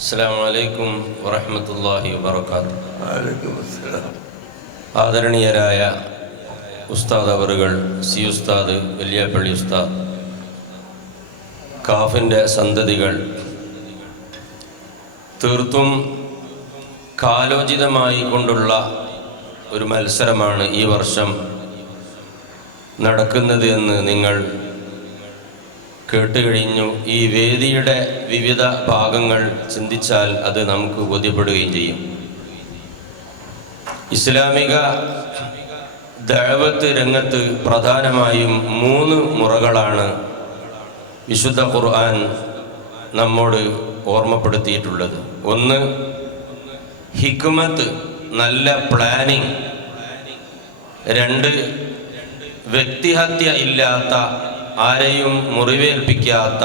അസ്സലാമു അലൈക്കും വറഹ്മത്തുള്ളാഹി വബറകാതുഹു. വഅലൈക്കും അസ്സലാം. ആദരണീയരായ ഉസ്താദ് അവറുകൾ, സി ഉസ്താദ്, വലിയപ്പള്ളി ഉസ്താദ്, കാഫിൻ്റെ സന്തതികൾ, തീർത്തും കാലോചിതമായി കൊണ്ടുള്ള ഒരു മത്സരമാണ് ഈ വർഷം നടക്കുന്നത് എന്ന് നിങ്ങൾ കേട്ടുകഴിഞ്ഞു. ഈ വേദിയുടെ വിവിധ ഭാഗങ്ങൾ ചിന്തിച്ചാൽ അത് നമുക്ക് ബോധ്യപ്പെടുകയും ചെയ്യും. ഇസ്ലാമിക ദഅവത്ത് രംഗത്ത് പ്രധാനമായും 3 മുറകളാണ് വിശുദ്ധ ഖുർആൻ നമ്മോട് ഓർമ്മപ്പെടുത്തിയിട്ടുള്ളത്. ഒന്ന്, ഹിക്മത്ത്, നല്ല പ്ലാനിങ്. 2, വ്യക്തിഹത്യ ഇല്ലാത്ത, ആരെയും മുറിവേൽപ്പിക്കാത്ത,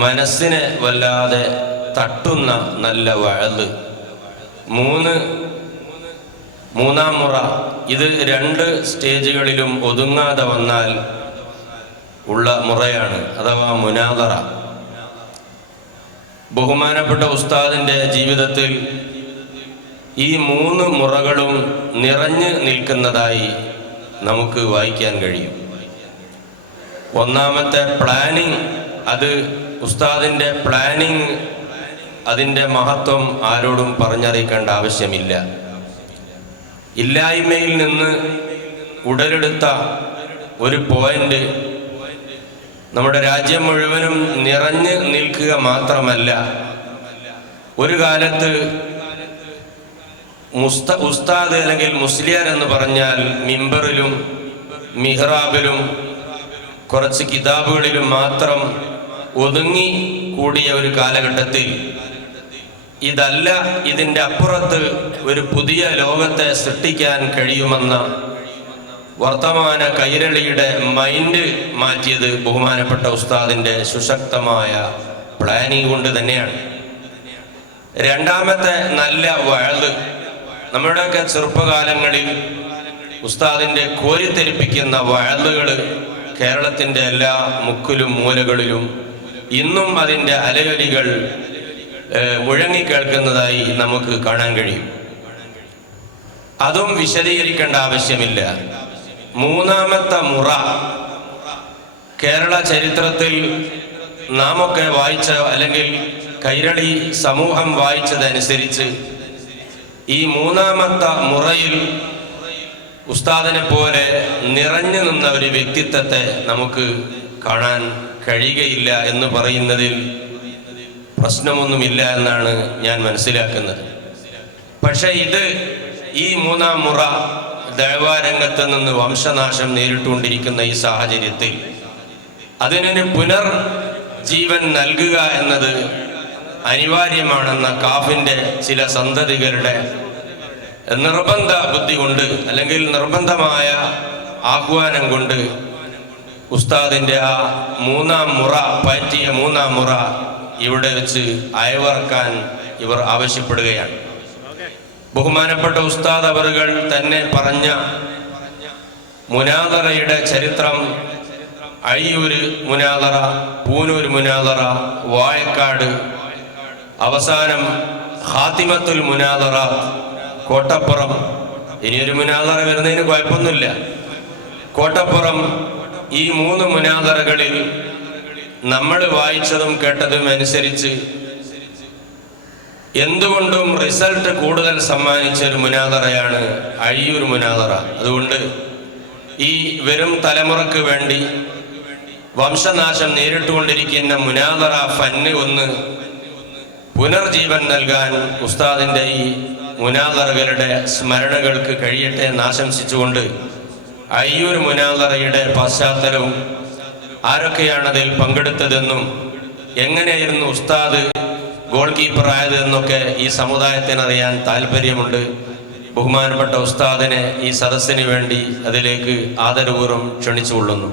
മനസ്സിനെ വല്ലാതെ തട്ടുന്ന നല്ല വഅദ്. 3, മൂന്നാം മുറ, ഇത് 2 സ്റ്റേജുകളിലും ഒതുങ്ങാതെ വന്നാൽ ഉള്ള മുറയാണ്, അഥവാ മുനാദറ. ബഹുമാനപ്പെട്ട ഉസ്താദിൻ്റെ ജീവിതത്തിൽ ഈ 3 മുറകളും നിറഞ്ഞു നിൽക്കുന്നതായി നമുക്ക് വായിക്കാൻ കഴിയും. ഒന്നാമത്തെ പ്ലാനിങ്, അത് ഉസ്താദിൻ്റെ പ്ലാനിങ്, അതിൻ്റെ മഹത്വം ആരോടും പറഞ്ഞറിയിക്കേണ്ട ആവശ്യമില്ല. ഇല്ലായ്മയിൽ നിന്ന് ഉടലെടുത്ത ഒരു പോയിന്റ് നമ്മുടെ രാജ്യം മുഴുവനും നിറഞ്ഞു നിൽക്കുക മാത്രമല്ല, ഒരു കാലത്ത് ഉസ്താദ് അല്ലെങ്കിൽ മുസ്ലിയാർ എന്ന് പറഞ്ഞാൽ മിമ്പറിലും മിഹ്റാബിലും കുറച്ച് കിതാബുകളിലും മാത്രം ഒതുങ്ങി കൂടിയ ഒരു കാലഘട്ടത്തിൽ ഇതല്ല, ഇതിൻ്റെ അപ്പുറത്ത് ഒരു പുതിയ ലോകത്തെ സൃഷ്ടിക്കാൻ കഴിയുമെന്ന വർത്തമാന കൈരളിയുടെ മൈൻഡ് മാറ്റിയത് ബഹുമാനപ്പെട്ട ഉസ്താദിൻ്റെ സുശക്തമായ പ്ലാനിങ് കൊണ്ട് തന്നെയാണ്. രണ്ടാമത്തെ നല്ല വഅദ്, നമ്മുടെയൊക്കെ ചെറുപ്പകാലങ്ങളിൽ ഉസ്താദിൻ്റെ കോരിത്തെരിപ്പിക്കുന്ന വഅദുകൾ കേരളത്തിൻ്റെ എല്ലാ മുക്കിലും മൂലകളിലും ഇന്നും അതിൻ്റെ അലയൊലികൾ മുഴങ്ങിക്കേൾക്കുന്നതായി നമുക്ക് കാണാൻ കഴിയും. അതും വിശദീകരിക്കേണ്ട ആവശ്യമില്ല. മൂന്നാമത്തെ മുറ, കേരള ചരിത്രത്തിൽ നാമൊക്കെ വായിച്ച, അല്ലെങ്കിൽ കൈരളി സമൂഹം വായിച്ചതനുസരിച്ച് ഈ മൂന്നാമത്തെ മുറയിൽ ഉസ്താദിനെ പോലെ നിറഞ്ഞു നിന്ന ഒരു വ്യക്തിത്വത്തെ നമുക്ക് കാണാൻ കഴിയുകയില്ല എന്ന് പറയുന്നതിൽ പ്രശ്നമൊന്നുമില്ല എന്നാണ് ഞാൻ മനസ്സിലാക്കുന്നത്. പക്ഷെ ഈ മൂന്നാം മുറ ദഅവാരംഗത്ത് നിന്ന് വംശനാശം നേരിട്ടുകൊണ്ടിരിക്കുന്ന ഈ സാഹചര്യത്തിൽ അതിനൊരു പുനർജീവൻ നൽകുക എന്നത് അനിവാര്യമാണെന്ന കാഫിൻ്റെ ചില സന്തതികളുടെ നിർബന്ധ ബുദ്ധി കൊണ്ട്, അല്ലെങ്കിൽ നിർബന്ധമായ ആഹ്വാനം കൊണ്ട് ഉസ്താദിൻ്റെ ആ മൂന്നാം മുറ, പറ്റിയ മൂന്നാം മുറ ഇവിടെ വെച്ച് അയവർക്കാൻ ഇവർ ആവശ്യപ്പെടുകയാണ്. ബഹുമാനപ്പെട്ട ഉസ്താദ് അവറുകൾ തന്നെ പറഞ്ഞ മുനാദറയുടെ ചരിത്രം, അഴിയൂര് മുനാദറ, പൂനൂർ മുനാദറ, വായക്കാട്, അവസാനം ഖാത്തിമത്തുൽ മുനാദറ കോട്ടപ്പുറം. ഇനിയൊരു മുനാദറ വരുന്നതിന് കുഴപ്പമൊന്നുമില്ല. കോട്ടപ്പുറം, ഈ 3 മുനാദറകളിൽ നമ്മൾ വായിച്ചതും കേട്ടതും അനുസരിച്ച് എന്തുകൊണ്ടും റിസൾട്ട് കൂടുതൽ സമ്മാനിച്ച ഒരു മുനാദറയാണ് അഴിയൂർ മുനാദറ. അതുകൊണ്ട് ഈ വരും തലമുറക്ക് വേണ്ടി വംശനാശം നേരിട്ടുകൊണ്ടിരിക്കുന്ന മുനാദറ ഫന്ന് ഒന്ന് പുനർജീവൻ നൽകാൻ ഉസ്താദിൻ്റെ ഈ മുനാദറകളുടെ സ്മരണകൾക്ക് കഴിയട്ടെ എന്ന് ആശംസിച്ചുകൊണ്ട് അഴിയൂർ മുനാദറയുടെ പശ്ചാത്തലവും ആരൊക്കെയാണ് അതിൽ പങ്കെടുത്തതെന്നും എങ്ങനെയായിരുന്നു ഉസ്താദ് ഗോൾ കീപ്പർ ആയതെന്നൊക്കെ ഈ സമുദായത്തിനറിയാൻ താല്പര്യമുണ്ട്. ബഹുമാനപ്പെട്ട ഉസ്താദിനെ ഈ സദസ്സിന് വേണ്ടി അതിലേക്ക് ആദരപൂർവ്വം ക്ഷണിച്ചുകൊള്ളുന്നു.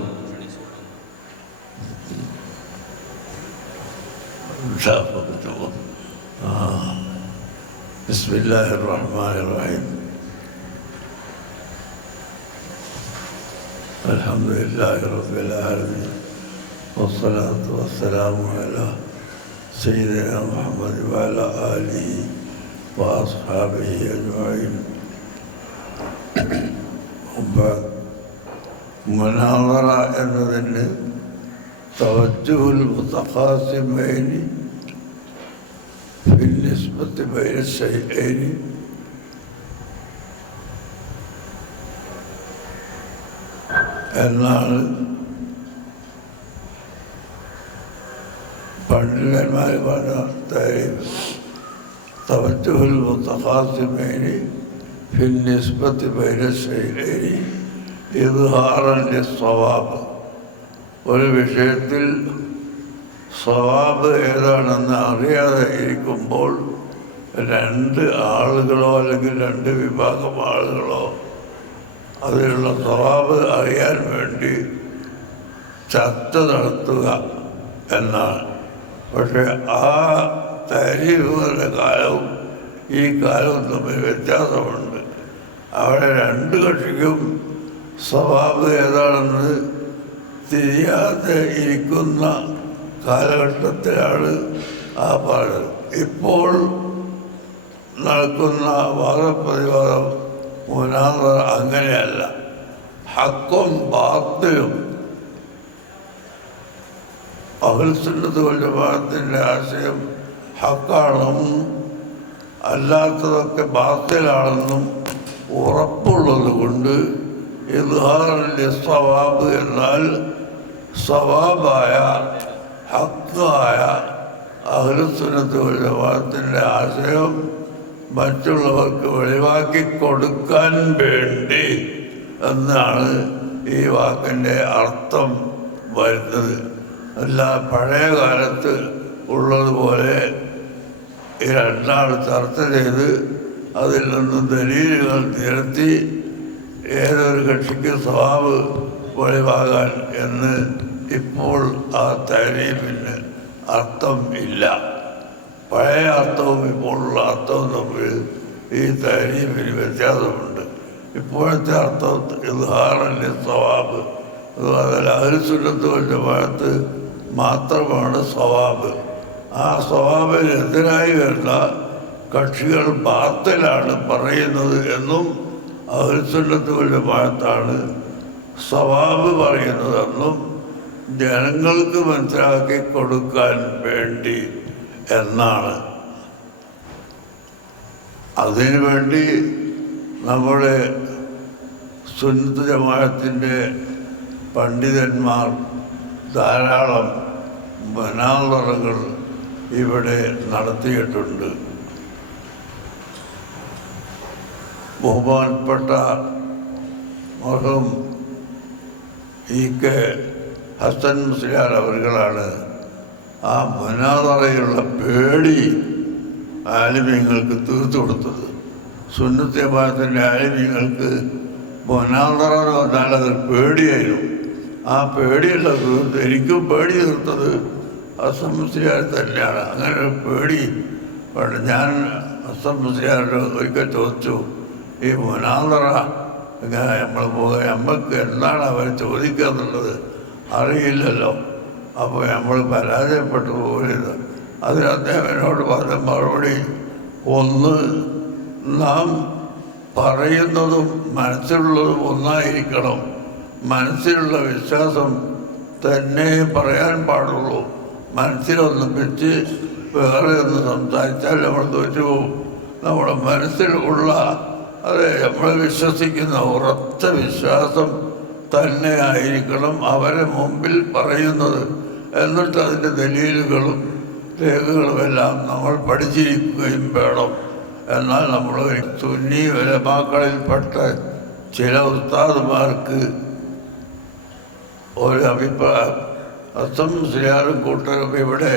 ബിസ്മില്ലാഹിർ റഹ്മാനിർ റഹീം. അൽഹംദുലില്ലാഹി റബ്ബിൽ ആലമീൻ. والصلاة والسلام على سيدنا محمد وعلى آله وأصحابه أجمعين. وبعد مناظرة എന്നതിന് توجه المتخاصمين في النسبة بين الشيئين എന്നാണ് പണ്ഡിതന്മാർ പറഞ്ഞ താരീഫ്. توجه المتخاصمين في النسبة بين الشيئين إظهارا للصواب. ഒരു വിഷയത്തിൽ സവാബ് ഏതാണെന്ന് അറിയാതെ ഇരിക്കുമ്പോൾ രണ്ട് ആളുകളോ അല്ലെങ്കിൽ രണ്ട് വിഭാഗം ആളുകളോ അതിലുള്ള സവാബ് അറിയാൻ വേണ്ടി ചർച്ച നടത്തുക എന്നാണ്. പക്ഷെ ആ താരീഫുകളുടെ കാലവും ഈ കാലവും തമ്മിൽ വ്യത്യാസമുണ്ട്. അവിടെ രണ്ട് കക്ഷിക്കും സവാബ് ഏതാണെന്ന് തിരിയാതെ ഇരിക്കുന്ന കാലഘട്ടത്തിലാണ് ആ പാട്. ഇപ്പോൾ നടക്കുന്ന വാദപ്രതിവാദം മുനാദറ അങ്ങനെയല്ല. ഹക്കും ബാത്തിലും അഹ്ലുസുന്നത്ത് വൽ ജമാഅത്തിൻ്റെ ആശയം ഹക്കാണെന്നും അല്ലാത്തതൊക്കെ ബാത്തിലാണെന്നും ഉറപ്പുള്ളത് കൊണ്ട് ഇദ്ഹാറുൽ സവാബ് എന്നാൽ സവാബായ ഹക്കായ അഹ്ലുസുന്നത്ത് വൽ ജമാഅത്തിൻ്റെ ആശയം മറ്റുള്ളവർക്ക് വെളിവാക്കി കൊടുക്കാൻ വേണ്ടി എന്നാണ് ഈ വാക്കിൻ്റെ അർത്ഥം വരുന്നത്. അല്ല പഴയ കാലത്ത് ഉള്ളതുപോലെ ഈ രണ്ടാൾ ചർച്ച ചെയ്ത് അതിൽ നിന്ന് ദലീലുകൾ നിരത്തി ഏതൊരു കക്ഷിക്ക് സവാബ് വെളിവാകാൻ എന്ന് ഇപ്പോൾ ആ താരീഫിന് അർത്ഥം ഇല്ല. പഴയ അർത്ഥവും ഇപ്പോഴുള്ള അർത്ഥവും തമ്മിൽ ഈ താരീഫിന് വ്യത്യാസമുണ്ട്. ഇപ്പോഴത്തെ അർത്ഥം ഇദ്ഹാറൽ സവാബ്, അതിൽ അഹ്ലുസുന്നത്ത് വൽ ജമാഅത്ത് മാത്രമാണ് സവാബ്. ആ സവാബിനെതിരായി വരുന്ന കക്ഷികൾ ബാത്തിലാണ് പറയുന്നത് എന്നും അഹ്ലുസുന്നത്ത് വൽ ജമാഅത്താണ് സവാബ് പറയുന്നതെന്നും ജനങ്ങൾക്ക് മനസ്സിലാക്കി കൊടുക്കാൻ വേണ്ടി എന്നാണ്. അതിനുവേണ്ടി നമ്മുടെ സുന്നത്ത് ജമാഅത്തിൻ്റെ പണ്ഡിതന്മാർ ധാരാളം മുനാദറകൾ ഇവിടെ നടത്തിയിട്ടുണ്ട്. ബഹുമാനപ്പെട്ട മർഹൂം ഇ.കെ. ഹസൻ മുസ്ലിയാർ അവരുകളാണ് ആ മുനാദറയുള്ള പേടി ആലിമീങ്ങൾക്ക് തീർത്തു കൊടുത്തത്. സുന്നത്ത് ജമാഅത്തിൻ്റെ ആലിമീങ്ങൾക്ക് മുനാദറ എന്ന് പറഞ്ഞാൽ അത് പേടിയായിരുന്നു. ആ പേടിയുള്ള തീർത്ത് എനിക്കും പേടി തീർത്തത് ഹസൻ മുസ്ലിയാർ തന്നെയാണ്. അങ്ങനെ ഒരു പേടി ഞാൻ ഹസൻ മുസ്ലിയാരോട് ഒരിക്കൽ ചോദിച്ചു, ഈ മുനാദറ ഇങ്ങനെ നമ്മൾക്ക് എന്താണ് അവർ ചോദിക്കുക എന്നുള്ളത് അറിയില്ലല്ലോ, അപ്പോൾ നമ്മൾ പരാജയപ്പെട്ടു പോകരുത്. അതിന് അദ്ദേഹം എന്നോട് പറഞ്ഞ മറുപടി, ഒന്ന് നാം പറയുന്നതും മനസ്സിലുള്ളതും ഒന്നായിരിക്കണം. മനസ്സിലുള്ള വിശ്വാസം തന്നെ പറയാൻ പാടുള്ളൂ. മനസ്സിലൊന്നും വെച്ച് വേറെ ഒന്ന് സംസാരിച്ചാൽ നമ്മൾ തോറ്റു പോകും. നമ്മുടെ മനസ്സിൽ ഉള്ള അതെ നമ്മൾ വിശ്വസിക്കുന്ന ഉറച്ച വിശ്വാസം തന്നെ ആയിരിക്കണം അവരെ മുമ്പിൽ പറയുന്നത്. എന്നിട്ട് അതിൻ്റെ ദലീലുകളും രേഖകളുമെല്ലാം നമ്മൾ പഠിച്ചിരിക്കുകയും വേണം. എന്നാൽ നമ്മൾ സുന്നി ഉലമാക്കളിൽപ്പെട്ട ചില ഉസ്താദുമാർക്ക് ഒരു അഭിപ്രായം, ഹസൻ മുസ്ലിയാറും കൂട്ടരും ഇവിടെ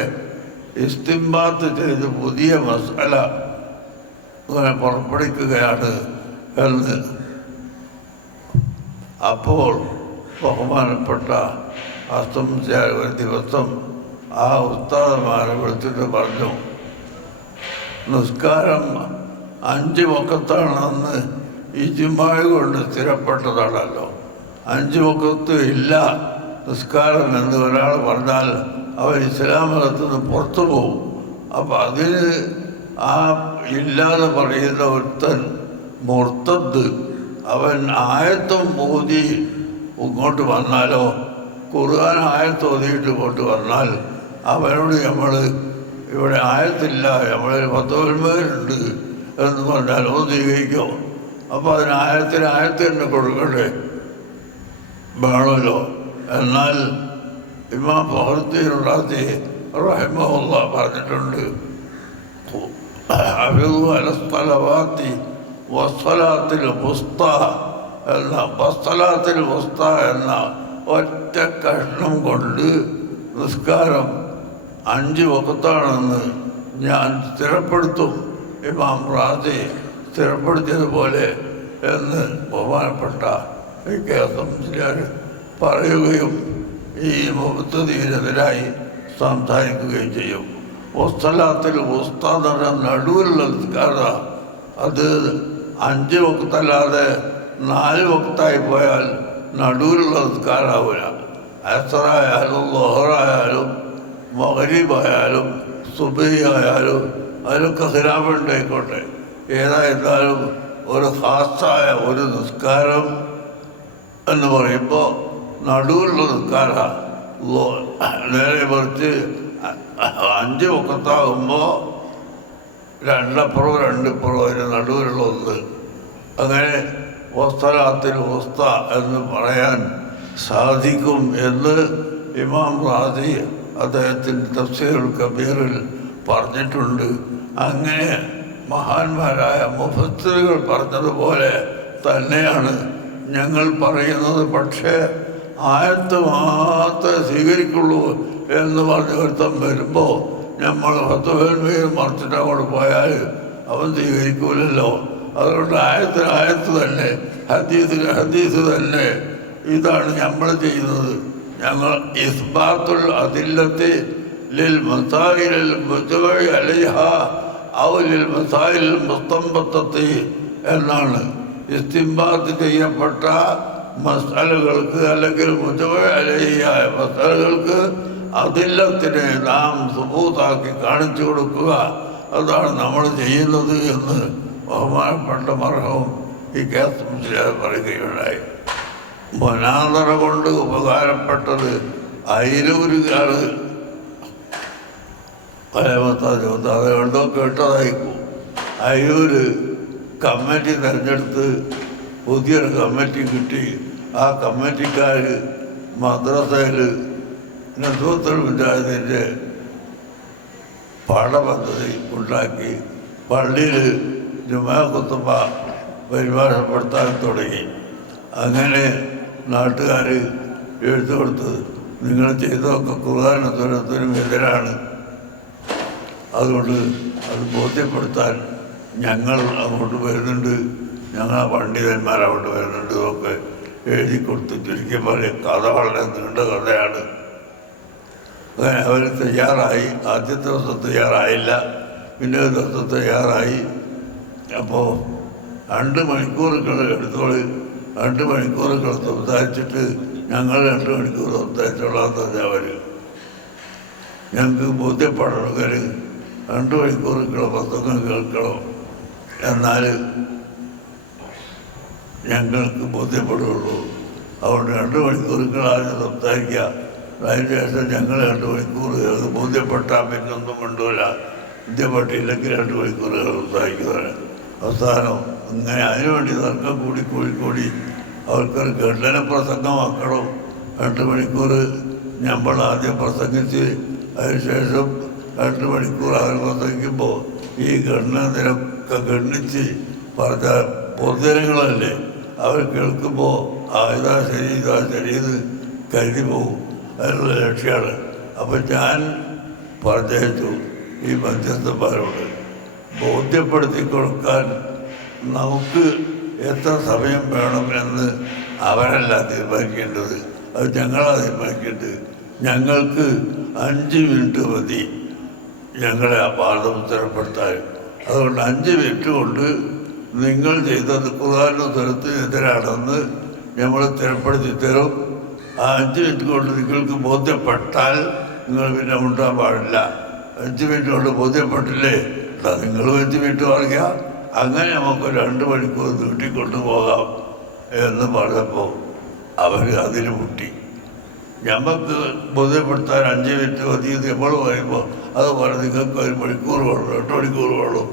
ഇസ്തിംബാത്ത് ചെയ്ത് പുതിയ മസാല അങ്ങനെ പുറപ്പെടുവിക്കുകയാണ് എന്ന്. അപ്പോൾ ബഹുമാനപ്പെട്ട ഹസൻ മുസ്ലിയാർ ഒരു ദിവസം ആ ഉസ്താദന്മാരെ വിളിച്ചിട്ട് പറഞ്ഞു, നിസ്കാരം 5 വഖത്താണെന്ന് ഇജ്മാഅ് കൊണ്ട് സ്ഥിരപ്പെട്ടതാണല്ലോ. 5 വഖത്ത് ഇല്ല നിസ്കാരം എന്ന് ഒരാൾ പറഞ്ഞാൽ അവൻ ഇസ്ലാം മതത്തിൽ നിന്ന് പുറത്തു പോകും. അപ്പം അതിന് ആ ഇല്ലാതെ പറയുന്ന ഒരുത്തൻ മുർത്തദ്, അവൻ ആയത്തും ഓതി ഇങ്ങോട്ട് വന്നാലോ, ഖുർആൻ ആയത്ത് ഓതിയിട്ട് ഇങ്ങോട്ട് വന്നാൽ അവനോട് നമ്മൾ ഇവിടെ ആയത്തില്ല, നമ്മളിൽ 10 പേരുണ്ട് എന്ന് പറഞ്ഞാൽ ഓതികയോ? അപ്പോൾ അതിന് ആയത്ത് തന്നെ കൊടുക്കണ്ടേ, വേണമല്ലോ. എന്നാൽ ഇമാം ഫഖറുദ്ദീൻ റാസി റഹിമഹുല്ലാഹ് പറഞ്ഞിട്ടുണ്ട്, ഹഫിളു അലസ്സലവാത്തി വസ്സലാത്തിൽ വുസ്താ എന്ന ഒറ്റ കഷ്ണം കൊണ്ട് നിസ്കാരം 5 വഖത്താണെന്ന് ഞാൻ സ്ഥിരപ്പെടുത്തും, ഇമാം റാസി സ്ഥിരപ്പെടുത്തിയതുപോലെ എന്ന് ബഹുമാനപ്പെട്ട മുസ്ലിയാർ പറയുകയും ഈ മുബ്തദിനെതിരായി സംസാരിക്കുകയും ചെയ്യും. വസ്സലാത്തിൽ വുസ്താ എന്ന് പറഞ്ഞാൽ നടുവിലുള്ള നിസ്കാരം, അത് 5 വഖത്തല്ലാതെ 4 വഖത്തായി പോയാൽ നടുവിലുള്ള നിസ്കാരമാവില്ല. അസറായാലും ളുഹറായാലും മഗ്രിബായാലും സുബഹി ആയാലും അതിലൊക്കെ ഖിലാഫുണ്ടായിക്കോട്ടെ, ഏതായിരുന്നാലും ഒരു ഖാസായ ഒരു നിസ്കാരം എന്ന് പറയുമ്പോൾ നടുവിലുള്ള നിസ്കാരം. നേരെ മറിച്ച് 5 വഖത്താകുമ്പോൾ 2 അപ്പുറവും 2 ഇപ്പുറവും അതിന് നടുവിലുള്ള ഒന്ന്. അങ്ങനെ വസ്സലാത്തിൽ വുസ്ത എന്ന് പറയാൻ സാധിക്കും എന്ന് ഇമാം റാസി അദ്ദേഹത്തിൻ്റെ തഫ്സീറുൽ കബീറിൽ പറഞ്ഞിട്ടുണ്ട്. അങ്ങനെ മഹാന്മാരായ മുഫസ്സിറുകൾ പറഞ്ഞതുപോലെ തന്നെയാണ് ഞങ്ങൾ പറയുന്നത്. പക്ഷേ ആയത്ത് മാത്രമേ സ്വീകരിക്കുള്ളൂ എന്ന് പറഞ്ഞ് ഒരുത്തം വരുമ്പോൾ നമ്മൾ 10 പേര് മറിച്ചിട്ട് അങ്ങോട്ട് പോയാൽ അവൻ സ്വീകരിക്കൂലല്ലോ. അതുകൊണ്ട് ആയത്ത് തന്നെ, ഹദീസ് തന്നെ. ഇതാണ് നമ്മൾ ചെയ്യുന്നത്. ഞങ്ങൾ ഇസ്ബാത്തുൽ അദില്ലത്തി ലിൽ മസായിലിൽ മുജ്മഇ അലൈഹ ഔ ലിൽ മസായിലിൽ മുസ്തംബത്തത്തി എന്നാണ്. ഇസ്തിംബാത്ത് ചെയ്യപ്പെട്ട മസാലകൾക്ക് അല്ലെങ്കിൽ മുജ്മഇ അലൈഹിയായ മസാലകൾക്ക് അദില്ലത്തിനെ നാം സുബൂത്താക്കി കാണിച്ചു കൊടുക്കുക, അതാണ് നമ്മൾ ചെയ്യുന്നത് എന്ന് ബഹുമാനപ്പെട്ട മർഹൂം ഈ കേസ് മുസ്ലിയാർ പറയുകയുണ്ടായി. മുനാദറ കൊണ്ട് ഉപകാരപ്പെട്ടത് അയിരൂരുകാണ്. അതുകൊണ്ടോ കേട്ടതായിരിക്കും. അയിരൂര് കമ്മിറ്റി തിരഞ്ഞെടുത്ത് പുതിയൊരു കമ്മിറ്റി കിട്ടി. ആ കമ്മിറ്റിക്കാർ മദ്രസയിൽ നസ്വത്തുൽ മുജാഹിദിൻ്റെ പാഠപദ്ധതി ഉണ്ടാക്കി പള്ളിയിൽ ജുമാ ഖുത്ബ പരിഭാഷപ്പെടുത്താൻ തുടങ്ങി. അങ്ങനെ നാട്ടുകാർ എഴുത്തു കൊടുത്ത് നിങ്ങൾ ചെയ്തതൊക്കെ ഖുർആനും സുന്നത്തിനും എതിരാണ്, അതുകൊണ്ട് അത് ബോധ്യപ്പെടുത്താൻ ഞങ്ങൾ അങ്ങോട്ട് വരുന്നുണ്ട്, ഞങ്ങൾ പണ്ഡിതന്മാർ അങ്ങോട്ട് വരുന്നുണ്ട്, ഇതൊക്കെ എഴുതി കൊടുത്ത് ചുരുക്കി പറയും. കഥ വളരെ നീണ്ട കഥയാണ്. അങ്ങനെ അവർ തയ്യാറായി. ആദ്യത്തെ ദിവസം തയ്യാറായില്ല, പിന്നെ ഒരു ദിവസം തയ്യാറായി. അപ്പോൾ 2 മണിക്കൂറുകൾ എടുത്തോളി, 2 മണിക്കൂറുകൾ സംസാരിച്ചിട്ട് ഞങ്ങൾ 2 മണിക്കൂർ സംസാരിച്ചോളാന്ന് പറഞ്ഞാൽ അവർ ഞങ്ങൾക്ക് ബോധ്യപ്പെടണമെങ്കിൽ 2 മണിക്കൂറുകൾ പുസ്തകം കേൾക്കണം, എന്നാൽ ഞങ്ങൾക്ക് ബോധ്യപ്പെടുകയുള്ളൂ. അതുകൊണ്ട് 2 മണിക്കൂറുകൾ ആദ്യം സംസാരിക്കുക, അതിന് ശേഷം ഞങ്ങൾ 2 മണിക്കൂർ അത് ബോധ്യപ്പെട്ടാൽ പിന്നൊന്നും കൊണ്ടുമില്ല, ബോധ്യപ്പെട്ടില്ലെങ്കിൽ 2 മണിക്കൂറുകൾ സംസാരിക്കുന്നതാണ്. അവസാനം അങ്ങനെ അതിനുവേണ്ടി തർക്കം കൂടി അവർക്കൊരു ഖണ്ഡന പ്രസംഗമാക്കണം. 2 മണിക്കൂർ നമ്മൾ ആദ്യം പ്രസംഗിച്ച് അതിനുശേഷം 2 മണിക്കൂർ അവർ പ്രസംഗിക്കുമ്പോൾ ഈ ഖണ്ഡനത്തിനൊക്കെ ഖണ്ഡിച്ച് പറഞ്ഞ പൊതുജനങ്ങളല്ലേ, അവർ കേൾക്കുമ്പോൾ ഇതാ ശരിയെന്ന് കരുതി പോകും. അതിനുള്ള ലക്ഷ്യമാണ്. അപ്പം ഞാൻ പറഞ്ഞയച്ചു ഈ മധ്യസ്ഥന്മാരോട് ബോധ്യപ്പെടുത്തി കൊടുക്കാൻ നമുക്ക് എത്ര സമയം വേണം എന്ന് അവരല്ല തീരുമാനിക്കേണ്ടത്, അത് ഞങ്ങളാണ് തീരുമാനിക്കേണ്ടത്. ഞങ്ങൾക്ക് 5 മിനിറ്റ് മതി ഞങ്ങളെ ആ പാഠം സ്ഥിരപ്പെടുത്താൻ. അതുകൊണ്ട് 5 മിനിറ്റ് കൊണ്ട് നിങ്ങൾ ചെയ്തത് ഖുർആനും സുന്നത്തിനെതിരാണെന്ന് നമ്മൾ സ്ഥിരപ്പെടുത്തി തരും. ആ 5 മിനിറ്റ് കൊണ്ട് നിങ്ങൾക്ക് ബോധ്യപ്പെട്ടാൽ നിങ്ങൾ പിന്നെ ഉണ്ടാൻ പാടില്ല. 5 മിനിറ്റ് കൊണ്ട് ബോധ്യപ്പെട്ടില്ലേ, നിങ്ങൾ 5 മിനിറ്റ് പറയുക, അങ്ങനെ നമുക്ക് 2 മണിക്കൂർ നീട്ടിക്കൊണ്ടു പോകാം എന്ന് പറഞ്ഞപ്പോൾ അവർ അതിന് മുട്ടി. നമുക്ക് ബോധ്യപ്പെടുത്താൻ 5 മിനിറ്റ് മതി നമ്മൾ പറയുമ്പോൾ അതുപോലെ നിങ്ങൾക്ക് 1 മണിക്കൂർ വേണം, 2 മണിക്കൂർ വേണം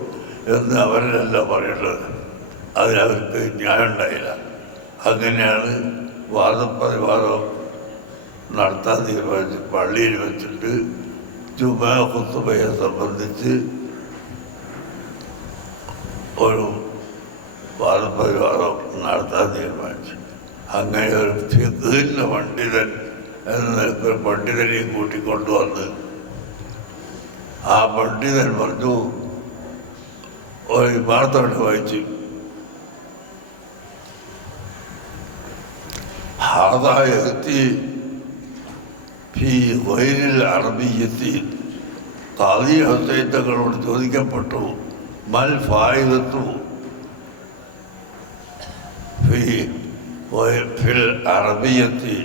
എന്ന് അവരല്ല പറയേണ്ടത്. അതിനവർക്ക് ന്യായം ഉണ്ടായില്ല. അങ്ങനെയാണ് വാദപ്രതിവാദം നടത്താൻ തീരുമാനിച്ച് പള്ളിയിൽ വെച്ചിട്ട് ജുമാ ഖുത്ബയെ സംബന്ധിച്ച് ഒരു വാദപ്രതിവാദം നടത്താൻ തീരുമാനിച്ചു. അങ്ങനെ ഒരു ഫിഖ്ഹിന്റെ പണ്ഡിതൻ എന്ന നിലയ്ക്ക് പണ്ഡിതനെയും കൂട്ടിക്കൊണ്ടുവന്ന് ആ പണ്ഡിതൻ പറഞ്ഞു, ഒരു വാർത്തയോടെ വായിച്ചു, ഖാദി ഹുസൈൻ തങ്ങളോട് ചോദിക്കപ്പെട്ടു, മൽ ഫായിദത്തു ഫിൽ അറബിയത്തി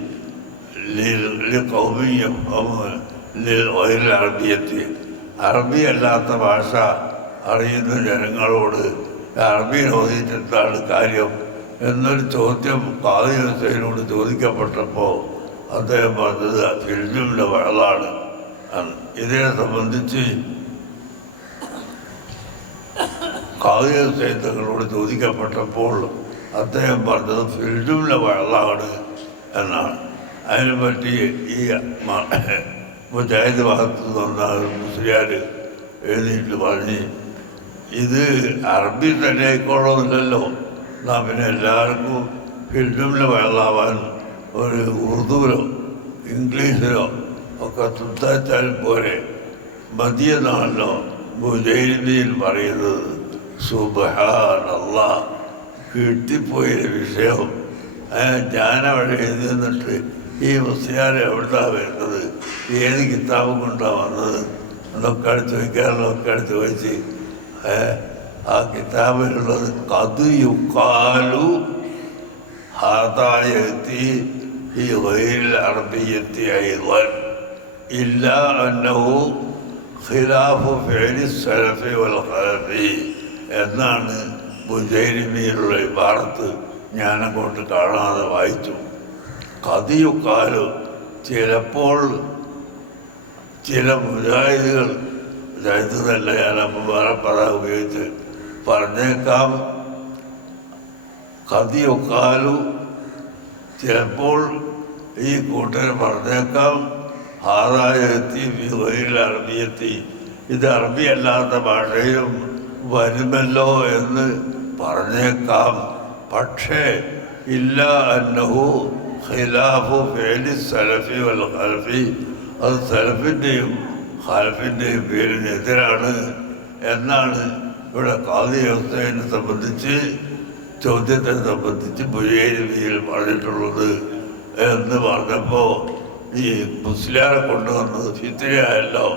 അറബിയത്തി, അറബി അല്ലാത്ത ഭാഷ അറിയുന്ന ജനങ്ങളോട് അറബിയിൽ ഓതിച്ചിട്ടാണ് കാര്യം എന്നൊരു ചോദ്യം ഖാദി ഹുസൈനോട് ചോദിക്കപ്പെട്ടപ്പോൾ അദ്ദേഹം പറഞ്ഞത് ഫിൽജുമിൻ്റെ വഴലാണ്. ഇതിനെ സംബന്ധിച്ച് ഖാദി ഹുസൈൻ തങ്ങളോട് ചോദിക്കപ്പെട്ടപ്പോൾ അദ്ദേഹം പറഞ്ഞത് ഫിൽജുമിൻ്റെ വഴലാണ് എന്നാണ്. അതിനെപ്പറ്റി ഈ മുജാഹിദ് ഭാഗത്ത് വന്ന മുസ്ലിയാർ എഴുതിയിട്ട് പറഞ്ഞ്, ഇത് അറബി തന്നെ ആയിക്കോളന്നില്ലല്ലോ, എന്നാൽ പിന്നെ എല്ലാവർക്കും ഫിൽമിൽ വയലാവാൻ ഒരു ഉറുദുവിലോ ഇംഗ്ലീഷിലോ ഒക്കെ സംസാരിച്ചാൽ പോരെ, മതിയെന്നാണല്ലോ മുജാഹിദിൽ പറയുന്നത്. സുബ്ഹാനല്ലാഹ്, കിട്ടിപ്പോയൊരു വിഷയം. ഞാനവിടെ എഴുതി നിന്നിട്ട് ഈ മുസ്ലിയാരെ എവിടുന്നാണ് വരുന്നത്, ഏത് കിതാബും കൊണ്ടാണ് വന്നത് എന്നൊക്കെ ചോദിക്കാറുള്ളതൊക്കെ ചോദിച്ച് ആ കിതാബിലുള്ളത് ഖദ് യുഖാലു ഹാദാ യഅതി ഫീ ഗൈരിൽ അറബിയ്യത്തി അയ്ളൻ ഇല്ലാ അന്നഹു ഖിലാഫു ഫിഅലി സലഫി വൽ ഖലഫി എന്നാണ് മുജൈരിമിയിലുള്ള ഇബാറത്ത്. ഞാനങ്ങോട്ട് കാണാതെ വായിച്ചു. ഖദ് യുഖാലു, ചിലപ്പോൾ ചില മുജാഹിദുകൾ, മുജാഹിദെന്നല്ല ഞാനപ്പോൾ വേറെ പദം ഉപയോഗിച്ച് പറഞ്ഞേക്കാം, ഖദ് യുഖാലു, ചിലപ്പോൾ ഈ കൂട്ടർ പറഞ്ഞേക്കാം, ഹാദായെത്തി ഗൈരിൽ അറബിയെത്തി, ഇത് അറബി അല്ലാത്ത ഭാഷയിലും വരുമല്ലോ എന്ന് പറഞ്ഞേക്കാം. പക്ഷേ ഇല്ല അന്നഹു ഖിലാഫു ഫിഅലി സലഫി വൽ ഖലഫി, അത് സലഫിൻ്റെയും ഖലഫിൻ്റെയും പേരിനെതിരാണ് എന്നാണ് ഇവിടെ ഖാദി ഹുസൈനെ സംബന്ധിച്ച്, ചോദ്യത്തെ സംബന്ധിച്ച് മുജൈരിമിയിൽ പറഞ്ഞിട്ടുള്ളത് എന്ന് പറഞ്ഞപ്പോൾ ഈ മുസ്ലിയാരെ കൊണ്ടുവന്നത് ഫിത്നയായല്ലോ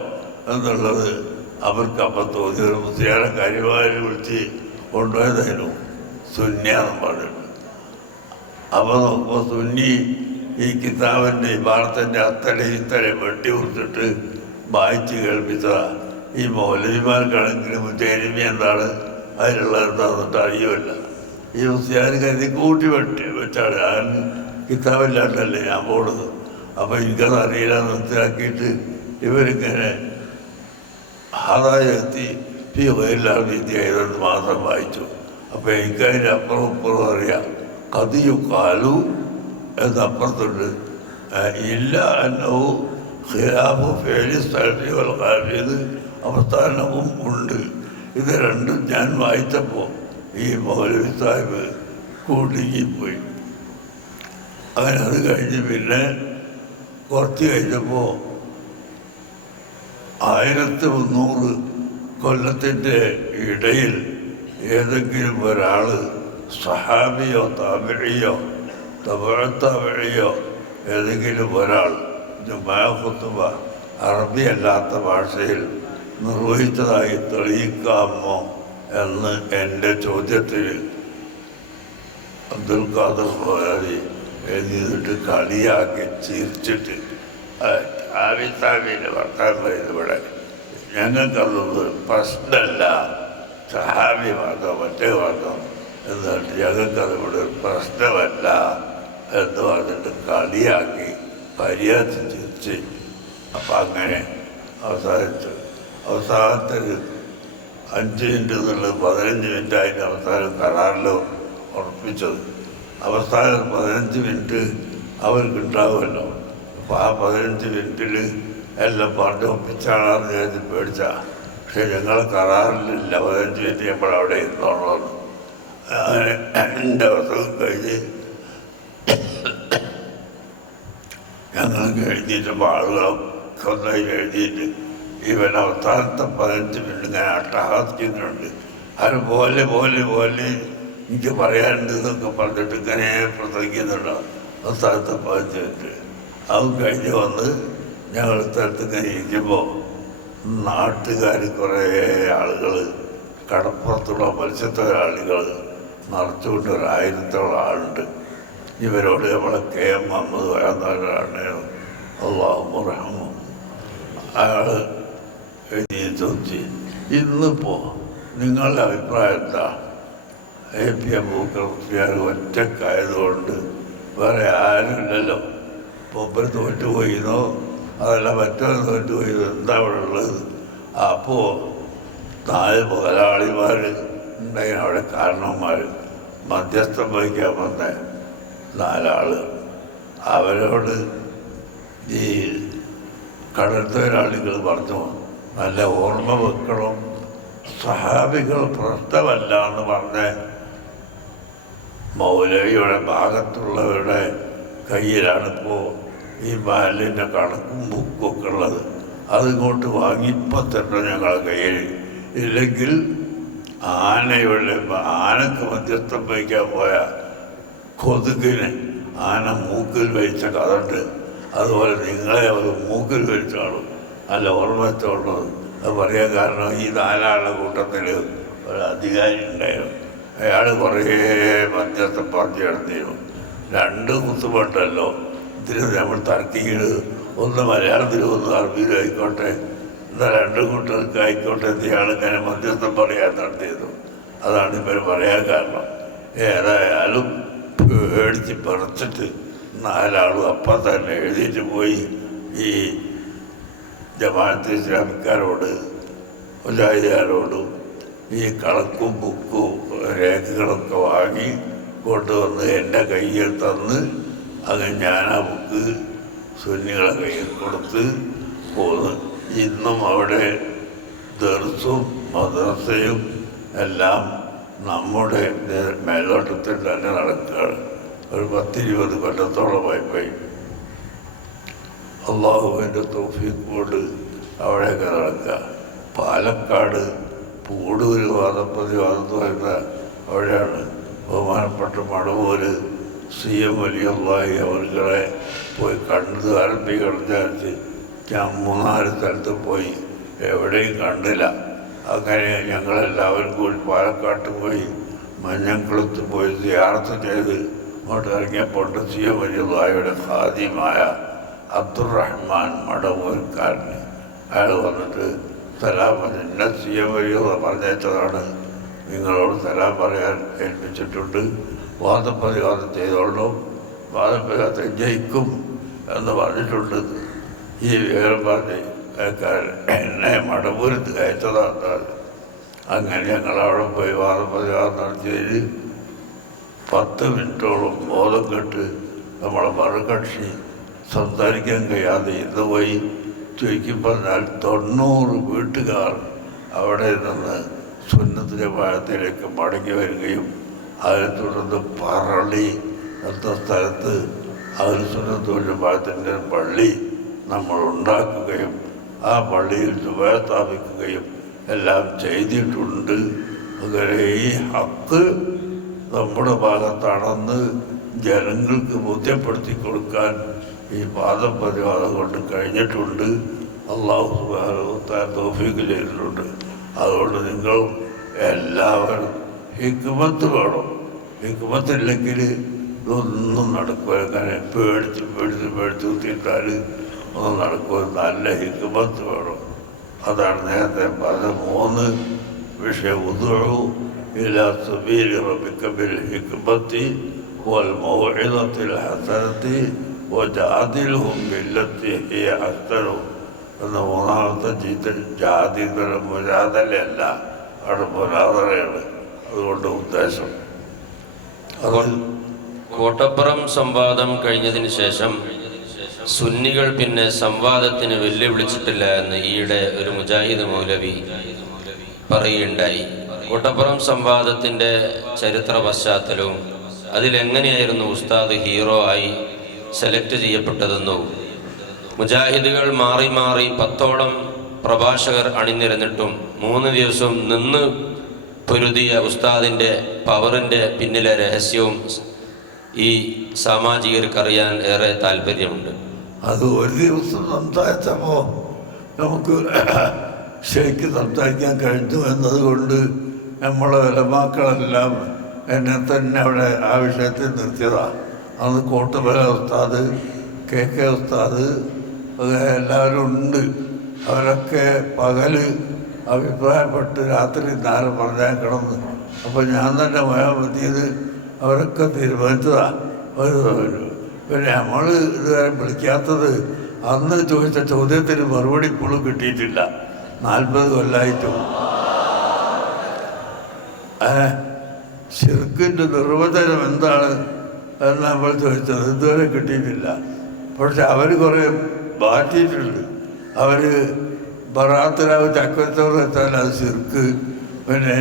എന്നുള്ളത് അവർക്ക് അപ്പം തോന്നി. ഒരു മുസ്ലിയാരെ കാര്യമായി വിളിച്ച് കൊണ്ടുപോയതായിരുന്നു സുന്നിയാന്ന് പറഞ്ഞിട്ട്. അപ്പോൾ നോക്കുമ്പോൾ സുന്നി ഈ കിതാബിൻ്റെ ഇബാറത്തിൻ്റെ അത്തലയും ഇത്തലയും വെട്ടി കൊടുത്തിട്ട് വായിച്ച് കേൾപ്പിച്ചതാണ്. ഈ മൗലവിമാർക്കാണെങ്കിൽ മുജൈരിമി എന്താണ് അതിലുള്ള എന്താണെന്നിട്ട് അറിയുമല്ല. ഈ മുസ്ലിയാർ കരുതി കൂട്ടി വെച്ചാണ്, ഞാൻ കിതാബില്ലാണ്ടല്ലേ ഞാൻ പോണത്. അപ്പോൾ എനിക്കത് അറിയില്ല മനസ്സിലാക്കിയിട്ട് ഇവരിങ്ങനെ ഹാദായെത്തി ഫീ ഗൈരിൽ അറബിയത്തി ആയതുകൊണ്ട് മാത്രം വായിച്ചു. അപ്പോൾ എനിക്കതിൻ്റെ അപ്പുറം ഇപ്പുറം അറിയാം. ഖദ് യുഖാലു എന്നപ്പുറത്തുണ്ട്, ഇല്ല അന്നഹു ഖിലാഫു ഫിഅലി സലഫി വൽ ഖലഫി അവസ്ഥാനവും ഉണ്ട്. ഇത് രണ്ടും ഞാൻ വായിച്ചപ്പോൾ ഈ മൗലവി സാഹിബ് കൂട്ടിപ്പോയി. അങ്ങനെ അത് കഴിഞ്ഞ് പിന്നെ കുറച്ച് കഴിഞ്ഞപ്പോൾ 1300 കൊല്ലത്തിൻ്റെ ഇടയിൽ ഏതെങ്കിലും ഒരാൾ സഹാബിയോ താബിഇയോ തബഅത്താബിഇയോ ഏതെങ്കിലും ഒരാൾ ജുമാ ഖുത്ബ അറബി അല്ലാത്ത ഭാഷയിൽ നിർവഹിച്ചതായി തെളിയിക്കാമോ എന്ന് എൻ്റെ ചോദ്യത്തിന് അബ്ദുൽ ഖാദർ മുതലാളി എഴുതിയിട്ട് കളിയാക്കി ചിരിച്ചിട്ട് ആവിത്താവിൻ്റെ വർത്താനം ഇവിടെ ഞങ്ങൾക്കതൊന്നും പ്രശ്നമല്ല, സഹാബി വാദം മറ്റേ വാദം എന്നിട്ട് ഞങ്ങൾക്കത് ഇവിടെ പ്രശ്നമല്ല എന്ന് പറഞ്ഞിട്ട് കളിയാക്കി പരിഹസിച്ച് അപ്പം അങ്ങനെ അവസാനത്തിൽ 5 മിനിറ്റ് എന്നുള്ളത് 15 മിനിറ്റായിട്ട് അവസാനം കരാറിൽ ഉറപ്പിച്ചത്. അവസാനം 15 മിനിറ്റ് അവർക്കുണ്ടാവുമല്ലോ. അപ്പോൾ ആ 15 മിനിറ്റിൽ എല്ലാം പറഞ്ഞ് ഒപ്പിച്ചാണെന്ന് വിചാരിച്ച് പേടിച്ച. പക്ഷെ ഞങ്ങൾ കരാറിലില്ല 15 മിനിറ്റ് നമ്മൾ അവിടെ ഇരുന്നോളൂ. അങ്ങനെ എൻ്റെ അവസരം കഴിഞ്ഞ് ഞങ്ങൾക്ക് എഴുതിയിട്ട് ആളുകളൊക്കെ ഒന്നായി എഴുതിയിട്ട് ഇവൻ അവസാനത്തെ 15 മിനിറ്റ് ഇങ്ങനെ അട്ടഹാസിക്കുന്നുണ്ട്. അത് പോലെ എനിക്ക് പറയാനുണ്ട് എന്നൊക്കെ പറഞ്ഞിട്ട് ഇങ്ങനെ പ്രസംഗിക്കുന്നുണ്ടോ. അവസാനത്തെ 15 മിനിറ്റ് അത് കഴിഞ്ഞ് വന്ന് ഞങ്ങൾ സ്ഥലത്ത് ഇങ്ങനെ ഇരിക്കുമ്പോൾ നാട്ടുകാർ കുറേ ആളുകൾ, കടപ്പുറത്തുള്ള മത്സ്യത്തൊഴിലാളികൾ നിറച്ചുകൊണ്ട് 1000-ഓളം ആളുണ്ട്. ഇവരോട് നമ്മളെ KM മുഹമ്മദ് വരാന്നവരാണ് അല്ലാഹു റഹ്മു. അയാൾ എഴുതി ചോദിച്ചു, ഇന്നിപ്പോൾ നിങ്ങളുടെ അഭിപ്രായം എന്താ? AP അബൂബക്കർ മുസ്ലിയാർ ഒറ്റക്കായതുകൊണ്ട് വേറെ ആരുമില്ലല്ലോ, മൂപ്പർ തോറ്റുപോയിന്നോ അതല്ല മറ്റൊരു തോറ്റുപോയിന്നോ, എന്താ അവിടെ ഉള്ളത്? അപ്പോൾ 4 മുതലാളിമാർ ഉണ്ടായി അവിടെ, കാരണവന്മാർ മധ്യസ്ഥം വഹിക്കാൻ വന്ന 4 ആൾ. അവരോട് ഈ കടൽത്തൊഴിലാളികൾ പറഞ്ഞു, നല്ല ഓർമ്മ വെക്കണം, സഹാബികൾ പ്രശ്നമല്ല എന്ന് പറഞ്ഞ് മൗലവിയുടെ ഭാഗത്തുള്ളവരുടെ കയ്യിലാണിപ്പോൾ ഈ ബാലിൻ്റെ കണക്കും ബുക്കൊക്കെ ഉള്ളത്. അതിങ്ങോട്ട് വാങ്ങിപ്പോൾ തന്നെ ഞങ്ങളുടെ കയ്യിൽ. ഇല്ലെങ്കിൽ ആനക്ക് മധ്യസ്ഥം വഹിക്കാൻ പോയ കൊതുകിന് ആന മൂക്കിൽ വഹിച്ച കഥണ്ട്. അതുപോലെ നിങ്ങളെ അത് മൂക്കിൽ വഹിച്ചാളും നല്ല ഓർമ്മ വെച്ചുള്ളത്. അത് പറയാൻ കാരണം ഈ 4 ആളുടെ കൂട്ടത്തിൽ ഒരു അധികാരി ഉണ്ടായിരുന്നു. അയാൾ കുറേ മധ്യസ്ഥം പറഞ്ഞു കിടന്നിരുന്നു. 2 കുത്തുപണ്ടല്ലോ ഇതിന് നമ്മൾ തർക്കിക്കുന്നത്, ഒന്ന് മലയാളത്തിലും ഒന്ന് അറബിയിലും ആയിക്കോട്ടെ, എന്നാൽ 2 കൂട്ടർക്ക് ആയിക്കോട്ടെ ഇയാളിങ്ങനെ മധ്യസ്ഥം പറയാൻ നടത്തിയിരുന്നു. അതാണ് ഇവർ പറയാൻ കാരണം. ഏതായാലും പേടിച്ച് പറിച്ചിട്ട് 4 ആളും അപ്പം തന്നെ എഴുതിയിട്ട് പോയി ഈ ജമാഅത്തെ ഇസ്ലാമിക്കാരോട് മുജാഹിദുകാരോടും ഈ കണക്കും ബുക്കും രേഖകളൊക്കെ വാങ്ങി കൊണ്ടുവന്ന് എൻ്റെ കയ്യിൽ തന്ന്, അങ്ങനെ ഞാൻ ആ ബുക്ക് സുന്നികളെ കയ്യിൽ കൊടുത്ത് പോന്ന്. ഇന്നും അവിടെ ദർസും മദ്രസയും എല്ലാം നമ്മുടെ മേലോട്ടത്തിൽ തന്നെ നടക്കുകയാണ്. ഒരു 10-20 കൊല്ലത്തോളമായി പോയി. അള്ളാഹുവിൻ്റെ തൗഫീഖ് കൊണ്ട് അവിടെയൊക്കെ നടക്കുക. പാലക്കാട് പൂടൂർ വാദപ്രതിവാദം വരുന്ന അവിടെയാണ് ബഹുമാനപ്പെട്ട മടവൂര് CM വലിയുള്ളാഹി അവർകളെ പോയി കണ്ടത് ആരംഭിക്കണം വിചാരിച്ച് ഞാൻ 3-4 സ്ഥലത്ത് പോയി, എവിടെയും കണ്ടില്ല. അങ്ങനെ ഞങ്ങളെല്ലാവരും കൂടി പാലക്കാട്ട് പോയി മഞ്ഞംകുളത്ത് പോയി സിയാറത്ത് ചെയ്ത് അങ്ങോട്ട് ഇറങ്ങിയപ്പോൾ CM വലിയുള്ളാഹിയുടെ ഖാദിമായ അബ്ദുറഹ്മാൻ മടവൂർക്കാരന് അയാൾ വന്നിട്ട് സലാം പറഞ്ഞു. എന്നെ CM വലിയുള്ള പറഞ്ഞതാണ്, നിങ്ങളോട് സലാം പറയാൻ ഏൽപ്പിച്ചിട്ടുണ്ട്, വാദപ്രതിവാദം ചെയ്തോളൂ, വാദപ്രതിവാദം ജയിക്കും എന്ന് പറഞ്ഞിട്ടുണ്ട്. ഈ വിവരം പറഞ്ഞ് എന്നെ മടവൂരത്ത് അയച്ചതാണ്. അങ്ങനെ ഞങ്ങളവിടെ പോയി വാദപ്രതിവാദം നടത്തിയതിൽ 10 മിനിറ്റോളം ബോധം കെട്ട് നമ്മളെ മറുകക്ഷി സംസാരിക്കാൻ കഴിയാതെ ഇന്ന് പോയി ചുരുക്കിപ്പോൾ 90 വീട്ടുകാർ അവിടെ നിന്ന് സുന്നത്ത് ജമാഅത്തിലേക്ക് മടങ്ങി വരികയും അതിനെ തുടർന്ന് പറളി എന്ന സ്ഥലത്ത് അതിൽ സുന്നത്ത് ജമാഅത്തിൻ്റെ പള്ളി നമ്മൾ ഉണ്ടാക്കുകയും ആ പള്ളിയിൽ സുബഹ സ്ഥാപിക്കുകയും എല്ലാം ചെയ്തിട്ടുണ്ട്. അങ്ങനെ ഈ ഹക്ക് നമ്മുടെ ഭാഗത്താണെന്ന് ജനങ്ങൾക്ക് ബോധ്യപ്പെടുത്തി കൊടുക്കാൻ ഈ വാദപ്രതിവാദം കൊണ്ട് കഴിഞ്ഞിട്ടുണ്ട്. അല്ലാഹു സുബ്ഹാനഹു വ തആല തൗഫീഖ് ചെയ്തിട്ടുണ്ട്. അതുകൊണ്ട് നിങ്ങൾ എല്ലാവരും ഹിക്മത്ത് വേണം. ഹിക്മത്തില്ലെങ്കിൽ ഇതൊന്നും നടക്കുക. അങ്ങനെ പേടിച്ച് കുത്തിയിട്ടാൽ ഒന്നും നടക്കുക. നല്ല ഹിക്മത്ത് വേണം. അതാണ് നേരത്തെ പറഞ്ഞ 3 വിഷയം. ഉദ്ഉ ഇലാ സബീലി റബ്ബിക ബിൽ ഹിക്മത്തി വൽ മൗഇദത്തിൽ ഹസനത്തി വജാദിൽഹും ബില്ലത്തി ഹിയ അഹ്സനു എന്ന 3ാമത്തെ ചീത്ത ജാതിതര മുജാദലയല്ല, അവിടെ മുനാദറയാണ്. അതുകൊണ്ട് ഉദ്ദേശം അത് കോട്ടപ്പുറം സംവാദം കഴിഞ്ഞതിന് ശേഷം സുന്നികൾ പിന്നെ സംവാദത്തിന് വെല്ലുവിളിച്ചിട്ടില്ല എന്ന് ഈയിടെ ഒരു മുജാഹിദ് മൗലവി പറയുകയുണ്ടായി. കോട്ടപ്പുറം സംവാദത്തിൻ്റെ ചരിത്ര പശ്ചാത്തലവും അതിലെങ്ങനെയായിരുന്നു ഉസ്താദ് ഹീറോ ആയി സെലക്ട് ചെയ്യപ്പെട്ടതെന്നോ, മുജാഹിദുകൾ മാറി മാറി 10ഓളം പ്രഭാഷകർ അണിനിരന്നിട്ടും 3 ദിവസം നിന്ന് പൊരുതിയ ഉസ്താദിൻ്റെ പവറിൻ്റെ പിന്നിലെ രഹസ്യവും ഈ സാമാജികർക്കറിയാൻ ഏറെ താല്പര്യമുണ്ട്. അത് ഒരു ദിവസം സംസാരിച്ചപ്പോൾ നമുക്ക് ശരിക്ക് സംസാരിക്കാൻ കഴിഞ്ഞു എന്നതുകൊണ്ട് നമ്മളെ ഉലമാക്കളെല്ലാം എന്നെ തന്നെ അവിടെ ആ വിഷയത്തിൽ നിർത്തിയതാണ്. അന്ന് കോട്ടുമല ഉസ്താദ്, KK ഉസ്താദ്, എല്ലാവരും ഉണ്ട്. അവരൊക്കെ പകല് അഭിപ്രായപ്പെട്ട് രാത്രി നേരം പറഞ്ഞാൽ കിടന്ന്. അപ്പോൾ ഞാൻ തന്നെ പോയാൽ മതിയത് അവരൊക്കെ തീരുമാനിച്ചതാണ്. പിന്നെ നമ്മൾ ഇതുവരെ വിളിക്കാത്തത് അന്ന് ചോദിച്ച ചോദ്യത്തിന് മറുപടി ഇപ്പോഴും കിട്ടിയിട്ടില്ല. 40 കൊല്ലമായിട്ടും ശിർക്കിൻ്റെ നിർവചനം എന്താണ് എന്ന് നമ്മൾ ചോദിച്ചത് ഇതുവരെ കിട്ടിയിട്ടില്ല. പക്ഷെ അവർ കുറേ മാറ്റിയിട്ടുണ്ട്. അവർ ബറാത്തിലാവ് ചക്കരച്ചോറ് വെച്ചാൽ അത് ശിർക്ക്, പിന്നെ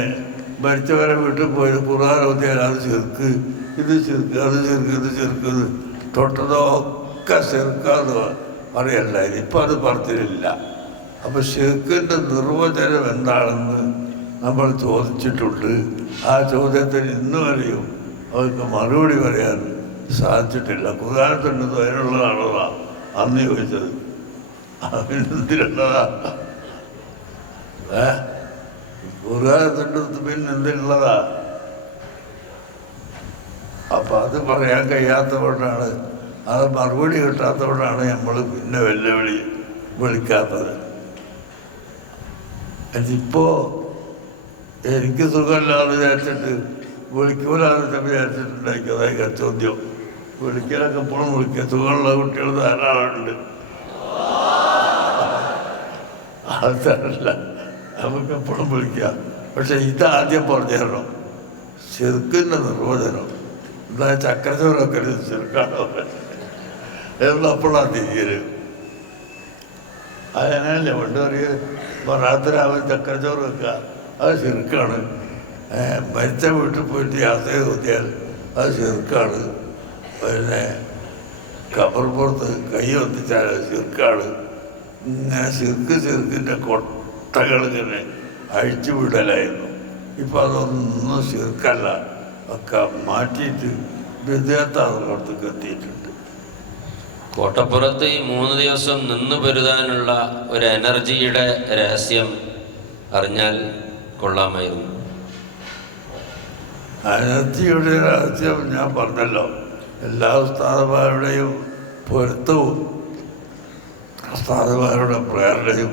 മരിച്ചവരെ വീട്ടിൽ പോയി ഖുർആൻ ഓതിയാൽ അത് ശിർക്ക്, ഇത് ശിർക്ക്, അത് ശിർക്ക്, ഇത് ശിർക്ക്, തൊട്ടതൊക്കെ ശിർക്കാന്ന് പറയല്ലായിരുന്നു. ഇപ്പം അത് പറഞ്ഞില്ല. അപ്പം ശിർക്കിൻ്റെ നിർവചനം എന്താണെന്ന് നമ്മൾ ചോദിച്ചിട്ടുണ്ട്. ആ ചോദ്യത്തിന് ഇന്ന് വരെയും അവർക്ക് മറുപടി പറയാൻ സാധിച്ചിട്ടില്ല. ഖുർആനിലുണ്ട് അതിനുള്ളതാണോ അന്ന് ചോദിച്ചത്, അതിനെന്തിനുള്ളതാ? ഖുർആനിലുണ്ട് പിന്നെ എന്തിനുള്ളതാ? അപ്പം അത് പറയാൻ കഴിയാത്തതുകൊണ്ടാണ്, അത് മറുപടി കിട്ടാത്തതുകൊണ്ടാണ് നമ്മൾ പിന്നെ വെല്ലുവിളി വിളിക്കാത്തത്. ഇപ്പോൾ എനിക്ക് സുഖമില്ലാന്ന് വിചാരിച്ചിട്ട് വിളിക്കൂലെന്ന് വിചാരിച്ചിട്ടുണ്ടാക്കിയതായി ചോദ്യം. വിളിക്കലൊക്കെ എപ്പോഴും വിളിക്കുക. സുഖമുള്ള കുട്ടികൾ ധാരാളമുണ്ട്. അതല്ല, നമുക്ക് എപ്പോഴും വിളിക്കാം. പക്ഷെ ഇതാദ്യം പറഞ്ഞു തരണം. ശിർക്കിൻ്റെ നിർവചനം എന്താ? ചക്കരച്ചോറൊക്കെ ശിർക്കാണോ എന്നപ്പോഴാണ് തിരിയല്. അതിനല്ലേ പണ്ട് പറയുക, രാത്രിയാവും ചക്കരച്ചോറ് വെക്കുക, അത് ശിർക്കാണ്. മരിച്ച വീട്ടിൽ പോയിട്ട് യാത്ര നോക്കിയാൽ അത് ശിർക്കാണ്. പിന്നെ കബർപ്പുറത്ത് കൈ ഒത്തിച്ചാൽ അത് ശിർക്കാണ്. ഇങ്ങനെ ശിർക്കിൻ്റെ കൊട്ടകൾ ഇങ്ങനെ അഴിച്ചു വിടലായിരുന്നു. ഇപ്പം അതൊന്നും ശിർക്കല്ല, ഒക്കെ മാറ്റിയിട്ട് വിദ്യാർത്ഥികൾക്ക് എത്തിയിട്ടുണ്ട്. കോട്ടപ്പുറത്ത് ഈ 3 ദിവസം നിന്ന് പൊരുതാനുള്ള ഒരു എനർജിയുടെ രഹസ്യം അറിഞ്ഞാൽ കൊള്ളാമായിരുന്നു. എനർജിയുടെ രഹസ്യം ഞാൻ പറഞ്ഞല്ലോ. എല്ലാ ഉസ്താദുമാരുടെയും പൊരുത്തവും ഉസ്താദുമാരുടെ പ്രേരണയും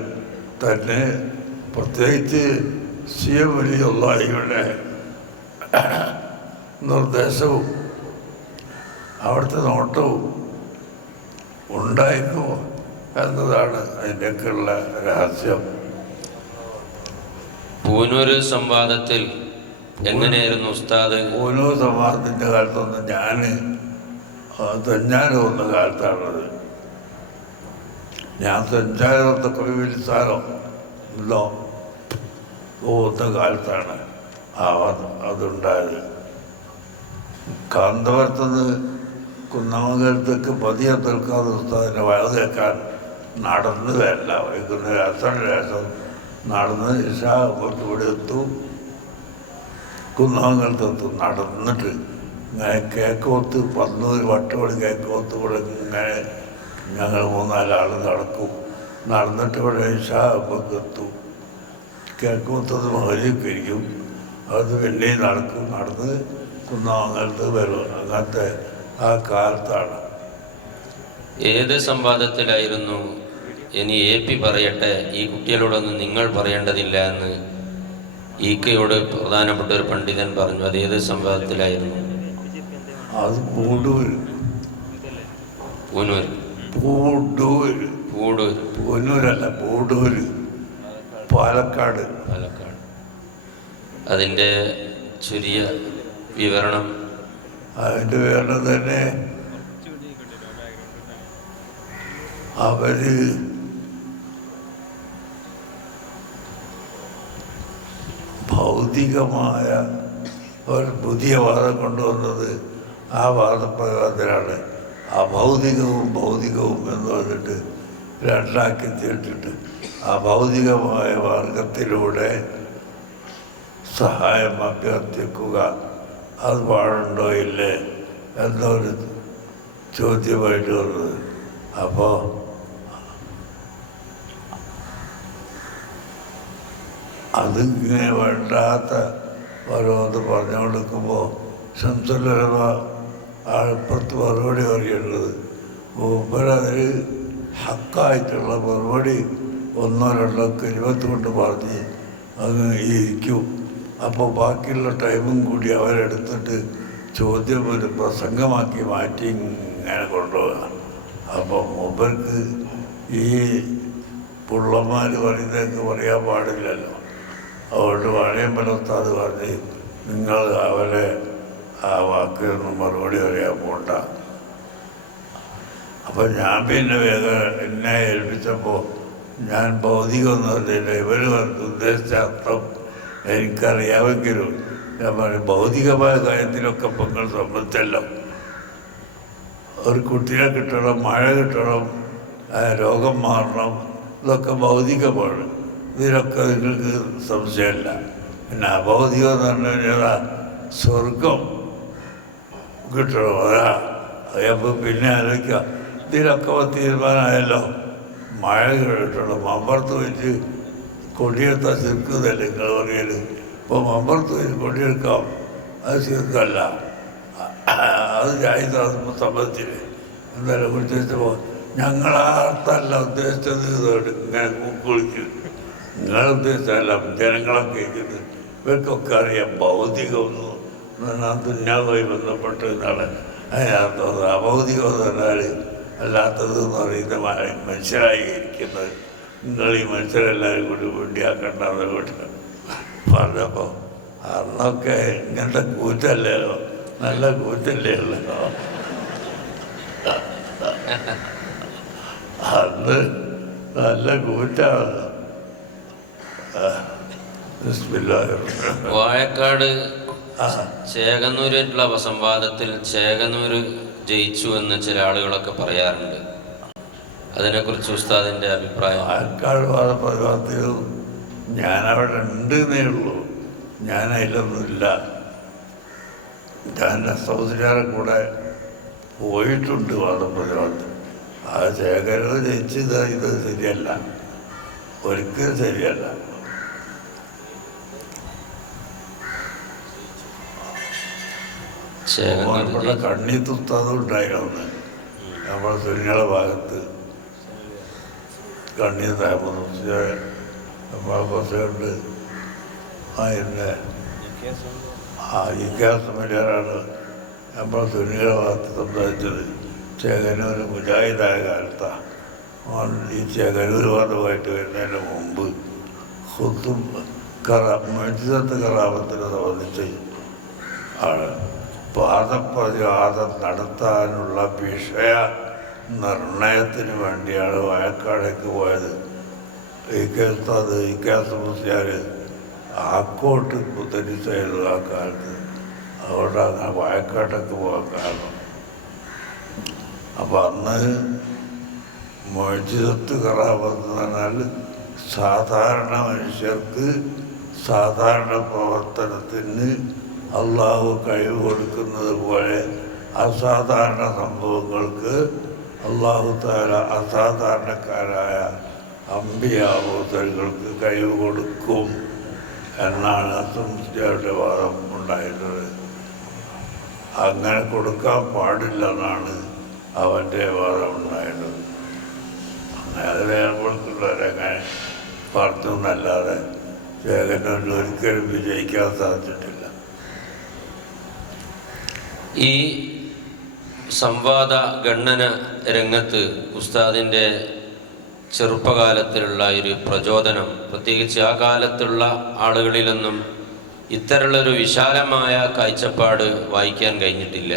തന്നെ, പ്രത്യേകിച്ച് CM വലിയുള്ളയുടെ നിർദ്ദേശവും അവിടുത്തെ നോട്ടവും ഉണ്ടായിരുന്നു എന്നതാണ് അതിൻ്റെയൊക്കെയുള്ള രഹസ്യം. പൂനൂര് സംവാദത്തിൽ എങ്ങനെയായിരുന്നു ഉസ്താദ്? പൂനൂർ സംവാദത്തിൻ്റെ കാലത്തൊന്നും ഞാൻ തെഞ്ഞാറ് വന്ന കാലത്താണത്. ഞാൻ തെഞ്ഞാറത്തെ കൊവിലിസ്ഥാനോ ഇല്ലോ പോകുന്ന കാലത്താണ് അതുണ്ടായത്. കാന്തപുരത്തുനിന്ന് കുന്നമംഗലത്തേക്ക് പതിയെ നിൽക്കാതെ ഉസ്താദിനെ വയത് കേൾക്കാൻ നടന്നതല്ല. വൈകുന്നേരം അസറിന് ശേഷം നടന്ന് ഇഷാകുമ്പോൾ ഇവിടെ എത്തും, കുന്നമംഗലത്തെത്തും. നടന്നിട്ട് ഇങ്ങനെ കേക്കോത്ത് 12 വട്ടോടി കേക്കോത്ത് കൂടെ ഇങ്ങനെ ഞങ്ങൾ 3-4 ആൾ നടക്കും. നടന്നിട്ട് ഇവിടെ ഇഷാകുമ്പോൾ എത്തും. കേക്കോത്തത് മകലേക്ക് ഇരിക്കും. അത് പിന്നെയും നടക്കും. നടന്ന് കുന്നമംഗലത്ത് വരും. അങ്ങനത്തെ ആ കാലത്താണ്. ഏത് സംവാദത്തിലായിരുന്നു ഇനി AP പറയട്ടെ, ഈ കുട്ടികളോടൊന്നും നിങ്ങൾ പറയേണ്ടതില്ല എന്ന് ഈക്കയോട് പ്രധാനപ്പെട്ട ഒരു പണ്ഡിതൻ പറഞ്ഞു. അത് ഏത് സംഭവത്തിലായിരുന്നു? അത് പൂടൂർ പൂനൂർ പൂടൂർ പൂടൂർ പൂനൂരല്ല, പൂടൂർ, പാലക്കാട്. പാലക്കാട്. അതിൻ്റെ ചെറിയ വിവരണം. അതിൻ്റെ വിവരണം തന്നെ അവര് ഭൗതികമായ ഒരു പുതിയ വാദം കൊണ്ടുവന്നത്. ആ വാദപ്രകാരത്തിലാണ് അഭൗതികവും ഭൗതികവും എന്ന് പറഞ്ഞിട്ട് രണ്ടാക്കി തീർത്തിട്ട് ആ ഭൗതികമായ മാർഗത്തിലൂടെ സഹായം അഭ്യർത്ഥിക്കുക അത് പാടുണ്ടോ ഇല്ലേ എന്നൊരു ചോദ്യമായിട്ട് വന്നത്. അപ്പോൾ അതിങ്ങനെ വേണ്ടാത്ത ഓരോന്ന് പറഞ്ഞു കൊടുക്കുമ്പോൾ ശംസുലമ ആൾപ്പുറത്ത് മറുപടി പറയേണ്ടത് മൂപ്പരതിൽ ഹക്കായിട്ടുള്ള മറുപടി ഒന്നോ രണ്ടോ കലിമത്ത് കൊണ്ട് പറഞ്ഞ് അത് ഇരിക്കും. അപ്പോൾ ബാക്കിയുള്ള ടൈമും കൂടി അവരെടുത്തിട്ട് ചോദ്യം ഒരു പ്രസംഗമാക്കി മാറ്റി ഇങ്ങനെ കൊണ്ടുപോകാം. അപ്പോൾ മൂപ്പർക്ക് ഈ പുള്ളന്മാർ പറയുന്നതൊക്കെ പറയാൻ പാടില്ലല്ലോ. അതുകൊണ്ട് വാഴയമ്പലത്താത് പറഞ്ഞ് നിങ്ങൾ അവരെ ആ വാക്കിനൊന്നും മറുപടി പറയാൻ പോണ്ട. അപ്പം ഞാൻ പിന്നെ വേഗം എന്നെ ഏൽപ്പിച്ചപ്പോൾ ഞാൻ ഭൗതികമൊന്നുമില്ല, ഇവർ ഉദ്ദേശിച്ച അർത്ഥം എനിക്കറിയാമെങ്കിലും ഞാൻ പറയും ഭൗതികമായ കാര്യത്തിലൊക്കെ ഇപ്പം നിങ്ങൾ സമ്മതിച്ചല്ലോ. ഒരു കുട്ടിയെ കിട്ടണം, മഴ കിട്ടണം, രോഗം മാറണം, ഇതൊക്കെ ഭൗതികമാണ്. ഇതിലൊക്കെ നിങ്ങൾക്ക് സംശയമില്ല. പിന്നെ അഭൗതികം എന്ന് പറഞ്ഞു കഴിഞ്ഞാൽ സ്വർഗം കിട്ടണം, അതാ. അതപ്പോൾ പിന്നെ ആലോചിക്കുക, ഇതിലൊക്കെ തീരുമാനമായല്ലോ. മഴ കിട്ടണം, മമ്പർത്ത് വെച്ച് കൊടിയെടുത്താൽ ചെറുക്കുന്നല്ലേ നിങ്ങൾ പറയൽ. ഇപ്പോൾ മമ്പർത്ത് വെച്ച് കൊടിയെടുക്കാം, അത് ചെറുക്കല്ല, അത് ജായിതാകുമ്പോൾ സംബന്ധിച്ചില്ലേ. എന്തായാലും ഉദ്ദേശിച്ചപ്പോൾ ഞങ്ങളാർത്തല്ല ഉദ്ദേശിച്ചത് ഇങ്ങനെ കുളിക്കും. നിങ്ങൾ ഉദ്ദേശിച്ചല്ല, ജനങ്ങളൊക്കെ ഇരിക്കുന്നത്. ഇവർക്കൊക്കെ അറിയാം ഭൗതികമൊന്നും ദുന്യാവുമായി ബന്ധപ്പെട്ട് എന്നാണ് അതിനകത്തത്. അഭൗതികം എന്ന് പറഞ്ഞാൽ അല്ലാത്തത് എന്ന് പറയുന്ന മനുഷ്യരായി ഇരിക്കുന്നത്. നിങ്ങൾ ഈ മനുഷ്യരെല്ലാവരും കൂടി വേണ്ടിയാക്കണ്ടെന്ന് കൂട്ടി പറഞ്ഞപ്പോൾ അന്നൊക്കെ ഇങ്ങനത്തെ കൂറ്റല്ലല്ലോ, നല്ല കൂറ്റല്ലേ ഉള്ളല്ലോ. അന്ന് നല്ല കൂറ്റാണല്ലോ. വാഴക്കാട് ചേകന്നൂരായിട്ടുള്ള സംവാദത്തിൽ ചേകന്നൂര് ജയിച്ചു എന്ന് ചില ആളുകളൊക്കെ പറയാറുണ്ട്. അതിനെക്കുറിച്ച് ഉസ്താദിൻ്റെ അഭിപ്രായം? വാഴക്കാട് വാദപ്രതിവാദത്തിലും ഞാനവിടെ ഉണ്ടെന്നേ ഉള്ളൂ, ഞാനതിലൊന്നുമില്ല. ഞാൻ സൗദിക്കാരെ കൂടെ പോയിട്ടുണ്ട് വാദപ്രതിവാദത്തിൽ. ആ ശേഖരത് ജയിച്ചത് ഇത് ശരിയല്ല, ഒരിക്കലും ശരിയല്ല. നമ്മുടെ കണ്ണീത്തുസ്താദും ഉണ്ടായിരുന്നു. നമ്മുടെ തുണികളുടെ ഭാഗത്ത് കണ്ണീർ താമസിച്ച് പ്രസിഡന്റ് ആയിരുന്നെ ഈ കേസമില്ലാണ് നമ്മുടെ തുണികളുടെ ഭാഗത്ത് സംസാരിച്ചത്. ചേകനൂർ മുജാഹിദായ കാലത്താണ്. ഈ ചേകനൂർ വാദമായിട്ട് വരുന്നതിന് മുമ്പ് മജിദത്ത് കറാമത്തിനെ സംബന്ധിച്ച് ആണ് വാദപ്രതിവാദം നടത്താനുള്ള വിഷയ നിർണയത്തിന് വേണ്ടിയാണ് വാഴക്കാടേക്ക് പോയത്. ഈ കേസ് മുസ്ലിയാർ ആക്കോട്ട് മുതലിച്ചായിരുന്നു ആ കാലത്ത്. അതുകൊണ്ടാണ് വാഴക്കാട്ടേക്ക് പോകാൻ കാരണം. അപ്പം അന്ന് മജിദത്ത് കറാമത്ത് എന്ന് പറഞ്ഞാൽ സാധാരണ മനുഷ്യർക്ക് സാധാരണ പ്രവർത്തനത്തിന് അള്ളാഹു കഴിവ് കൊടുക്കുന്നത് പോലെ അസാധാരണ സംഭവങ്ങൾക്ക് അള്ളാഹു താല അസാധാരണക്കാരായ അമ്പിയാവോത്തലുകൾക്ക് കഴിവ് കൊടുക്കും എന്നാണ് അസംസ്കാരുടെ വാദം ഉണ്ടായിരുന്നത്. അങ്ങനെ കൊടുക്കാൻ പാടില്ലെന്നാണ് അവൻ്റെ വാദം ഉണ്ടായിരുന്നത്. അത് നേരമ്പോഴേക്കുള്ളവരങ്ങനെ പറഞ്ഞു എന്നല്ലാതെ ശേഖരനോട് ഒരിക്കലും വിജയിക്കാൻ സാധിച്ചിട്ടില്ല. ഈ സംവാദ ഗണന രംഗത്ത് ഉസ്താദിൻ്റെ ചെറുപ്പകാലത്തിലുള്ള ഒരു പ്രചോദനം, പ്രത്യേകിച്ച് ആ കാലത്തുള്ള ആളുകളിലൊന്നും ഇത്തരമുള്ളൊരു വിശാലമായ കാഴ്ചപ്പാട് വായിക്കാൻ കഴിഞ്ഞിട്ടില്ല.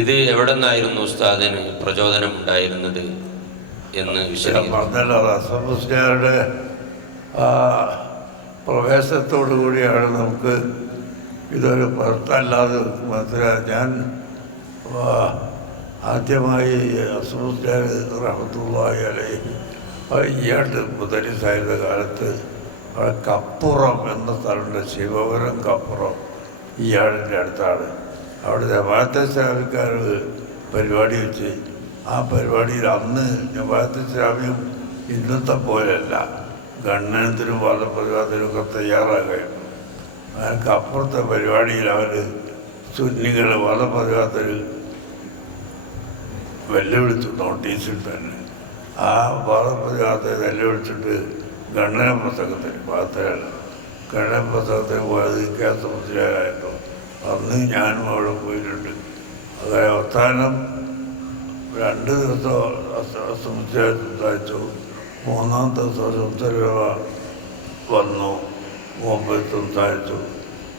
ഇത് എവിടെ നിന്നായിരുന്നു ഉസ്താദിന് പ്രചോദനം ഉണ്ടായിരുന്നത് എന്ന് പറഞ്ഞല്ലോ. റസമുസ്ലിയാരുടെ പ്രവേശത്തോടു കൂടിയാണ് നമുക്ക് ഇതൊരു പുറത്തല്ലാതെ മനസ്സിലായി. ഞാൻ ആദ്യമായി റസമുസ്ലിയാർ റഹ്മത്തുള്ളാഹി അലൈഹി ഈയാണ്ട് മുദരിസായിരുന്ന കാലത്ത് അവിടെ കപ്പുറം എന്ന സ്ഥലമുണ്ട്, ശിവപുരം കപ്പുറം, ഈയാടിൻ്റെ അടുത്താണ്. അവിടെ ജമാഅത്തെ ഇസ്ലാമിക്കാർ പരിപാടി വെച്ച് ആ പരിപാടിയിൽ അന്ന് ജമാഅത്തെ ഇസ്ലാമിയും ഇന്നത്തെ പോലെയല്ല, ഗണ്ണനത്തിനും വാദപ്രതിവാദത്തിനൊക്കെ തയ്യാറാകുകയും അതിനൊക്കെ അപ്പുറത്തെ പരിപാടിയിൽ അവർ സുന്നികളെ വാദപ്രതിവാദത്തിൽ വെല്ലുവിളിച്ചു. നോട്ടീസിൽ തന്നെ ആ വാദപ്രതിവാദത്തെ വെല്ലുവിളിച്ചിട്ട് ഗണ്ണന പ്രസംഗത്തിന് മാത്രമല്ല ഗണ്ണന പ്രസംഗത്തിന് പോയത് കേസമുദ്രയായിരുന്നു. അന്ന് ഞാനും അവിടെ പോയിട്ടുണ്ട്. അതായത് അവസാനം 2 ദിവസം സംസാരിച്ചു. 3-ാമത്തെ ദിവസം ഉത്തരവ് വന്നു, മുമ്പ് സംസാരിച്ചു.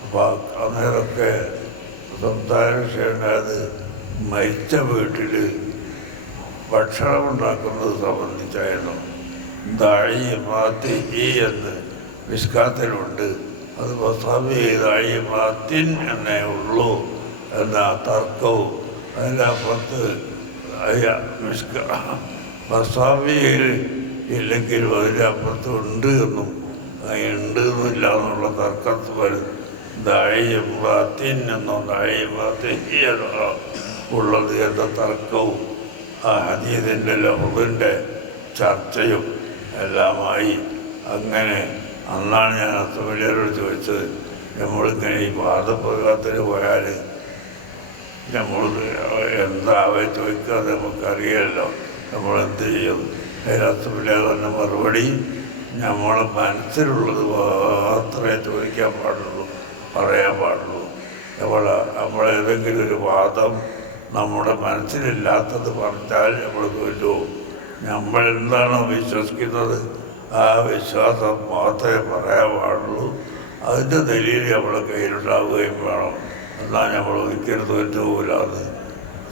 അപ്പോൾ അന്നേരമൊക്കെ സംസാര വിഷയമുണ്ടായത് മരിച്ച വീട്ടിൽ ഭക്ഷണം ഉണ്ടാക്കുന്നത് സംബന്ധിച്ചായിരുന്നു. ദാഴി മാത്തി എന്ന് വിസ്കാത്തിലുണ്ട്, അത് വസാബി ദാഴി മാത്തിൻ എന്നേ ഉള്ളൂ എന്ന തർക്കവും അതിൻ്റെ അപ്പുറത്ത് വസാബിയിൽ ഇല്ലെങ്കിലും അതിൻ്റെ അപ്പുറത്ത് ഉണ്ട് എന്നും ഉണ്ട് എന്നില്ല എന്നുള്ള തർക്കത്ത് വരും. ദാഴി മാത്തിൻ എന്നോ ദാഴി മാത്തി എന്നോ ഉള്ളത് എന്ന തർക്കവും ആ ഹദീസിൻ്റെ ലഫ്ളിൻ്റെ ചർച്ചയും എല്ലാമായി. അങ്ങനെ അന്നാണ് ഞാൻ അസമിലിയരോട് ചോദിച്ചത്, നമ്മളിങ്ങനെ ഈ വാദപ്രകാരത്തിന് പോയാൽ നമ്മൾ എന്താ ചോദിക്കാതെ നമുക്കറിയാമല്ലോ, നമ്മളെന്ത് ചെയ്യും? അതിൽ അസമിലിയർ തന്നെ മറുപടി, നമ്മളെ മനസ്സിലുള്ളത് മാത്രമേ ചോദിക്കാൻ പാടുള്ളൂ, പറയാൻ പാടുള്ളൂ. നമ്മളേതെങ്കിലും ഒരു വാദം നമ്മുടെ മനസ്സിലില്ലാത്തത് പറഞ്ഞാൽ നമ്മൾ കൊല്ലൂ. നമ്മളെന്താണോ വിശ്വസിക്കുന്നത് ആ വിശ്വാസം മാത്രമേ പറയാൻ പാടുള്ളൂ. അതിൻ്റെ ദലീൽ നമ്മുടെ കയ്യിലുണ്ടാവുകയും വേണം. എന്നാൽ നമ്മൾ ഒരിക്കലും തോറ്റുപോകില്ലാന്ന്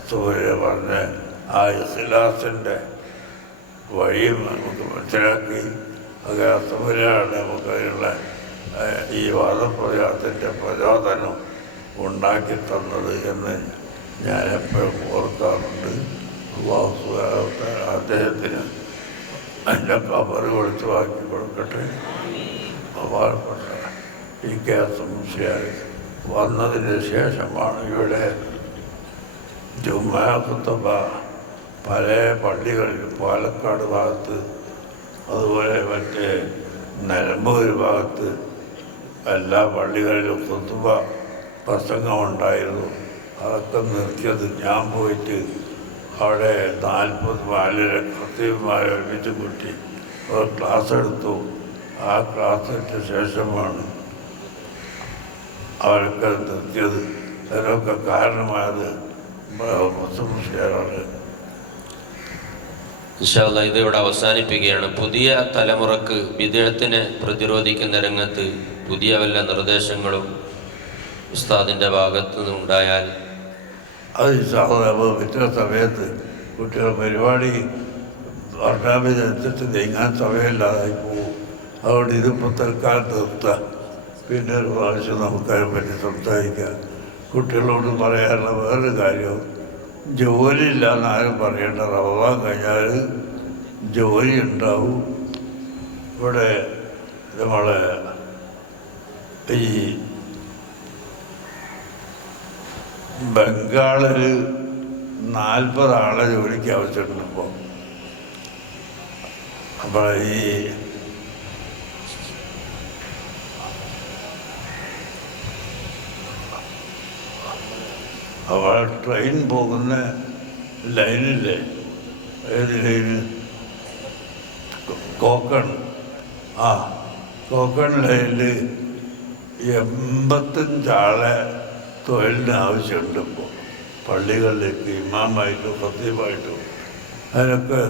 സൂര്യ പറഞ്ഞ് ആ ഇഖ്ലാസിൻ്റെ വഴിയും നമുക്ക് മനസ്സിലാക്കി. അത് അസമലാണ് നമുക്കതിനുള്ള ഈ വാദപ്രയാസത്തിൻ്റെ പ്രചോദനം ഉണ്ടാക്കി തന്നത് എന്ന് ഞാൻ എപ്പോഴും ഓർക്കാറുണ്ട്. അദ്ദേഹത്തിന് എൻ്റെ കബറ് വെളിച്ചമാക്കി കൊടുക്കട്ടെ. അപാരപ്പെട്ട ഈ കേസുമുസ്ലിയാർ വന്നതിന് ശേഷമാണ് ഇവിടെ ജുമാ ഖുത്ബ പല പള്ളികളിലും പാലക്കാട് ഭാഗത്ത്, അതുപോലെ മറ്റേ നിലമ്പൂർ ഭാഗത്ത് എല്ലാ പള്ളികളിലും ഖുത്ബ പ്രസംഗമുണ്ടായിരുന്നു. അതൊക്കെ നിർത്തിയത് ഞാൻ പോയിട്ട് അവിടെ 40 ഖത്തീബുമാരെ ഒരുമിച്ച് കൂട്ടി ഒരു ക്ലാസ് എടുത്തു. ആ ക്ലാസ് എടുത്ത ശേഷമാണ് അവരൊക്കെ നിർത്തിയത്. അതിനൊക്കെ കാരണമായത് മുസ്ലിംകാരാണ്. ഇൻഷാ അല്ലാഹ് ഇത് ഇവിടെ അവസാനിപ്പിക്കുകയാണ്. പുതിയ തലമുറക്ക് വിദേഹത്തിനെ പ്രതിരോധിക്കുന്ന രംഗത്ത് പുതിയ വല്ല നിർദ്ദേശങ്ങളും ഉസ്താദിൻ്റെ ഭാഗത്തു നിന്നുണ്ടായാൽ അത് ഇത്ര സമയത്ത് കുട്ടികൾ പരിപാടി വർണ്ണാഭിനനുസരിച്ച് നീങ്ങാൻ സമയമില്ലാതായി പോകും. അതുകൊണ്ട് ഇതിപ്പോൾ തൽക്കാലം നിർത്താം. പിന്നെ ഒരു പ്രാവശ്യം നമുക്കതിനെ പറ്റി സംസാരിക്കാം. കുട്ടികളോട് പറയാനുള്ള വേറൊരു കാര്യം, ജോലിയില്ലാന്ന് ആരും പറയേണ്ട. റമദാൻ കഴിഞ്ഞാൽ ജോലി ഉണ്ടാവും. ഇവിടെ നമ്മളെ ഈ ബംഗാളിൽ 40 ആളെ ജോലിക്ക് ആവശ്യമുണ്ട് ഇപ്പോൾ. അപ്പോൾ ഈ അവിടെ ട്രെയിൻ പോകുന്ന ലൈനില്ലേ, ഏത് ലൈന്, കോക്കൺ കോക്കൺ ലൈനിൽ 85 ആളെ തൊഴിലിന് ആവശ്യമുണ്ട് ഇപ്പോൾ പള്ളികളിലേക്ക് ഇമാമായിട്ടും ഖത്തീബായിട്ടും. അതിനൊക്കെ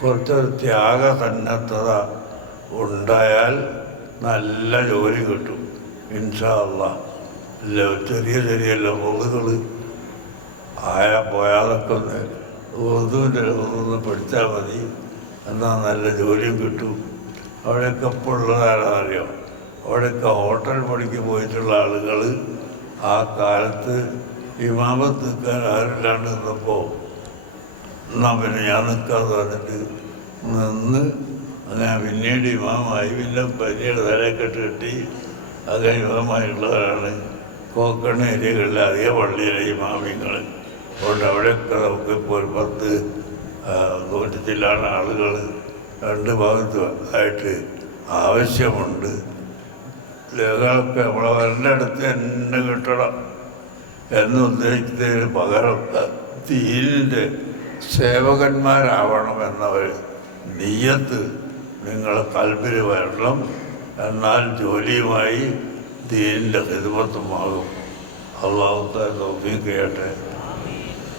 കുറച്ചൊരു ത്യാഗസന്നദ്ധത ഉണ്ടായാൽ നല്ല ജോലി കിട്ടും ഇൻഷാ അല്ലാഹ്. ഇല്ല ചെറിയ ഉറുദുകൾ പോയാലൊക്കെ ഉറുദുവിൻ്റെ പഠിച്ചാൽ മതി, എന്നാൽ നല്ല ജോലിയും കിട്ടും. അവിടെയൊക്കെ ഇപ്പോൾ ഉള്ളതാരറിയോ, അവിടെയൊക്കെ ഹോട്ടൽ പണിക്ക് പോയിട്ടുള്ള ആളുകൾ ആ കാലത്ത് ഇമാമത്ത് നിൽക്കാൻ ആരില്ലാണ്ട് നിന്നപ്പോൾ എന്നാൽ പിന്നെ ഞാൻ നിൽക്കാതെ വന്നിട്ട് നിന്ന് അങ്ങനെ പിന്നീട് ഇമാമായി, പിന്നെ പിന്നീട് തലക്കെട്ട് കെട്ടി അങ്ങനെ ഇമാമായിട്ടുള്ളവരാണ് കോക്കൺ ഏരിയകളിലെ അധിക പള്ളിയിലെ ഇമാമിങ്ങൾ. അതുകൊണ്ട് അവിടെയൊക്കെ നമുക്ക് ഇപ്പോൾ ഒരു 100 ആളുകൾ 2 ഭാഗത്തും ആയിട്ട് ആവശ്യമുണ്ട്. ലേഖകളൊക്കെ നമ്മളെ വരൻ്റെ അടുത്ത് തന്നെ കിട്ടണം എന്ന് ഉദ്ദേശിച്ചതിന് പകരം ദീനിൻ്റെ സേവകന്മാരാവണമെന്നവർ നിയ്യത്ത് നിങ്ങളെ കൽബിൽ വരണം. എന്നാൽ ജോലിയുമായി ദീനിൻ്റെ ഖിദ്മത്തുമാകും. അല്ലാഹു തആല തൗഫീഖ് ചെയ്യട്ടെ.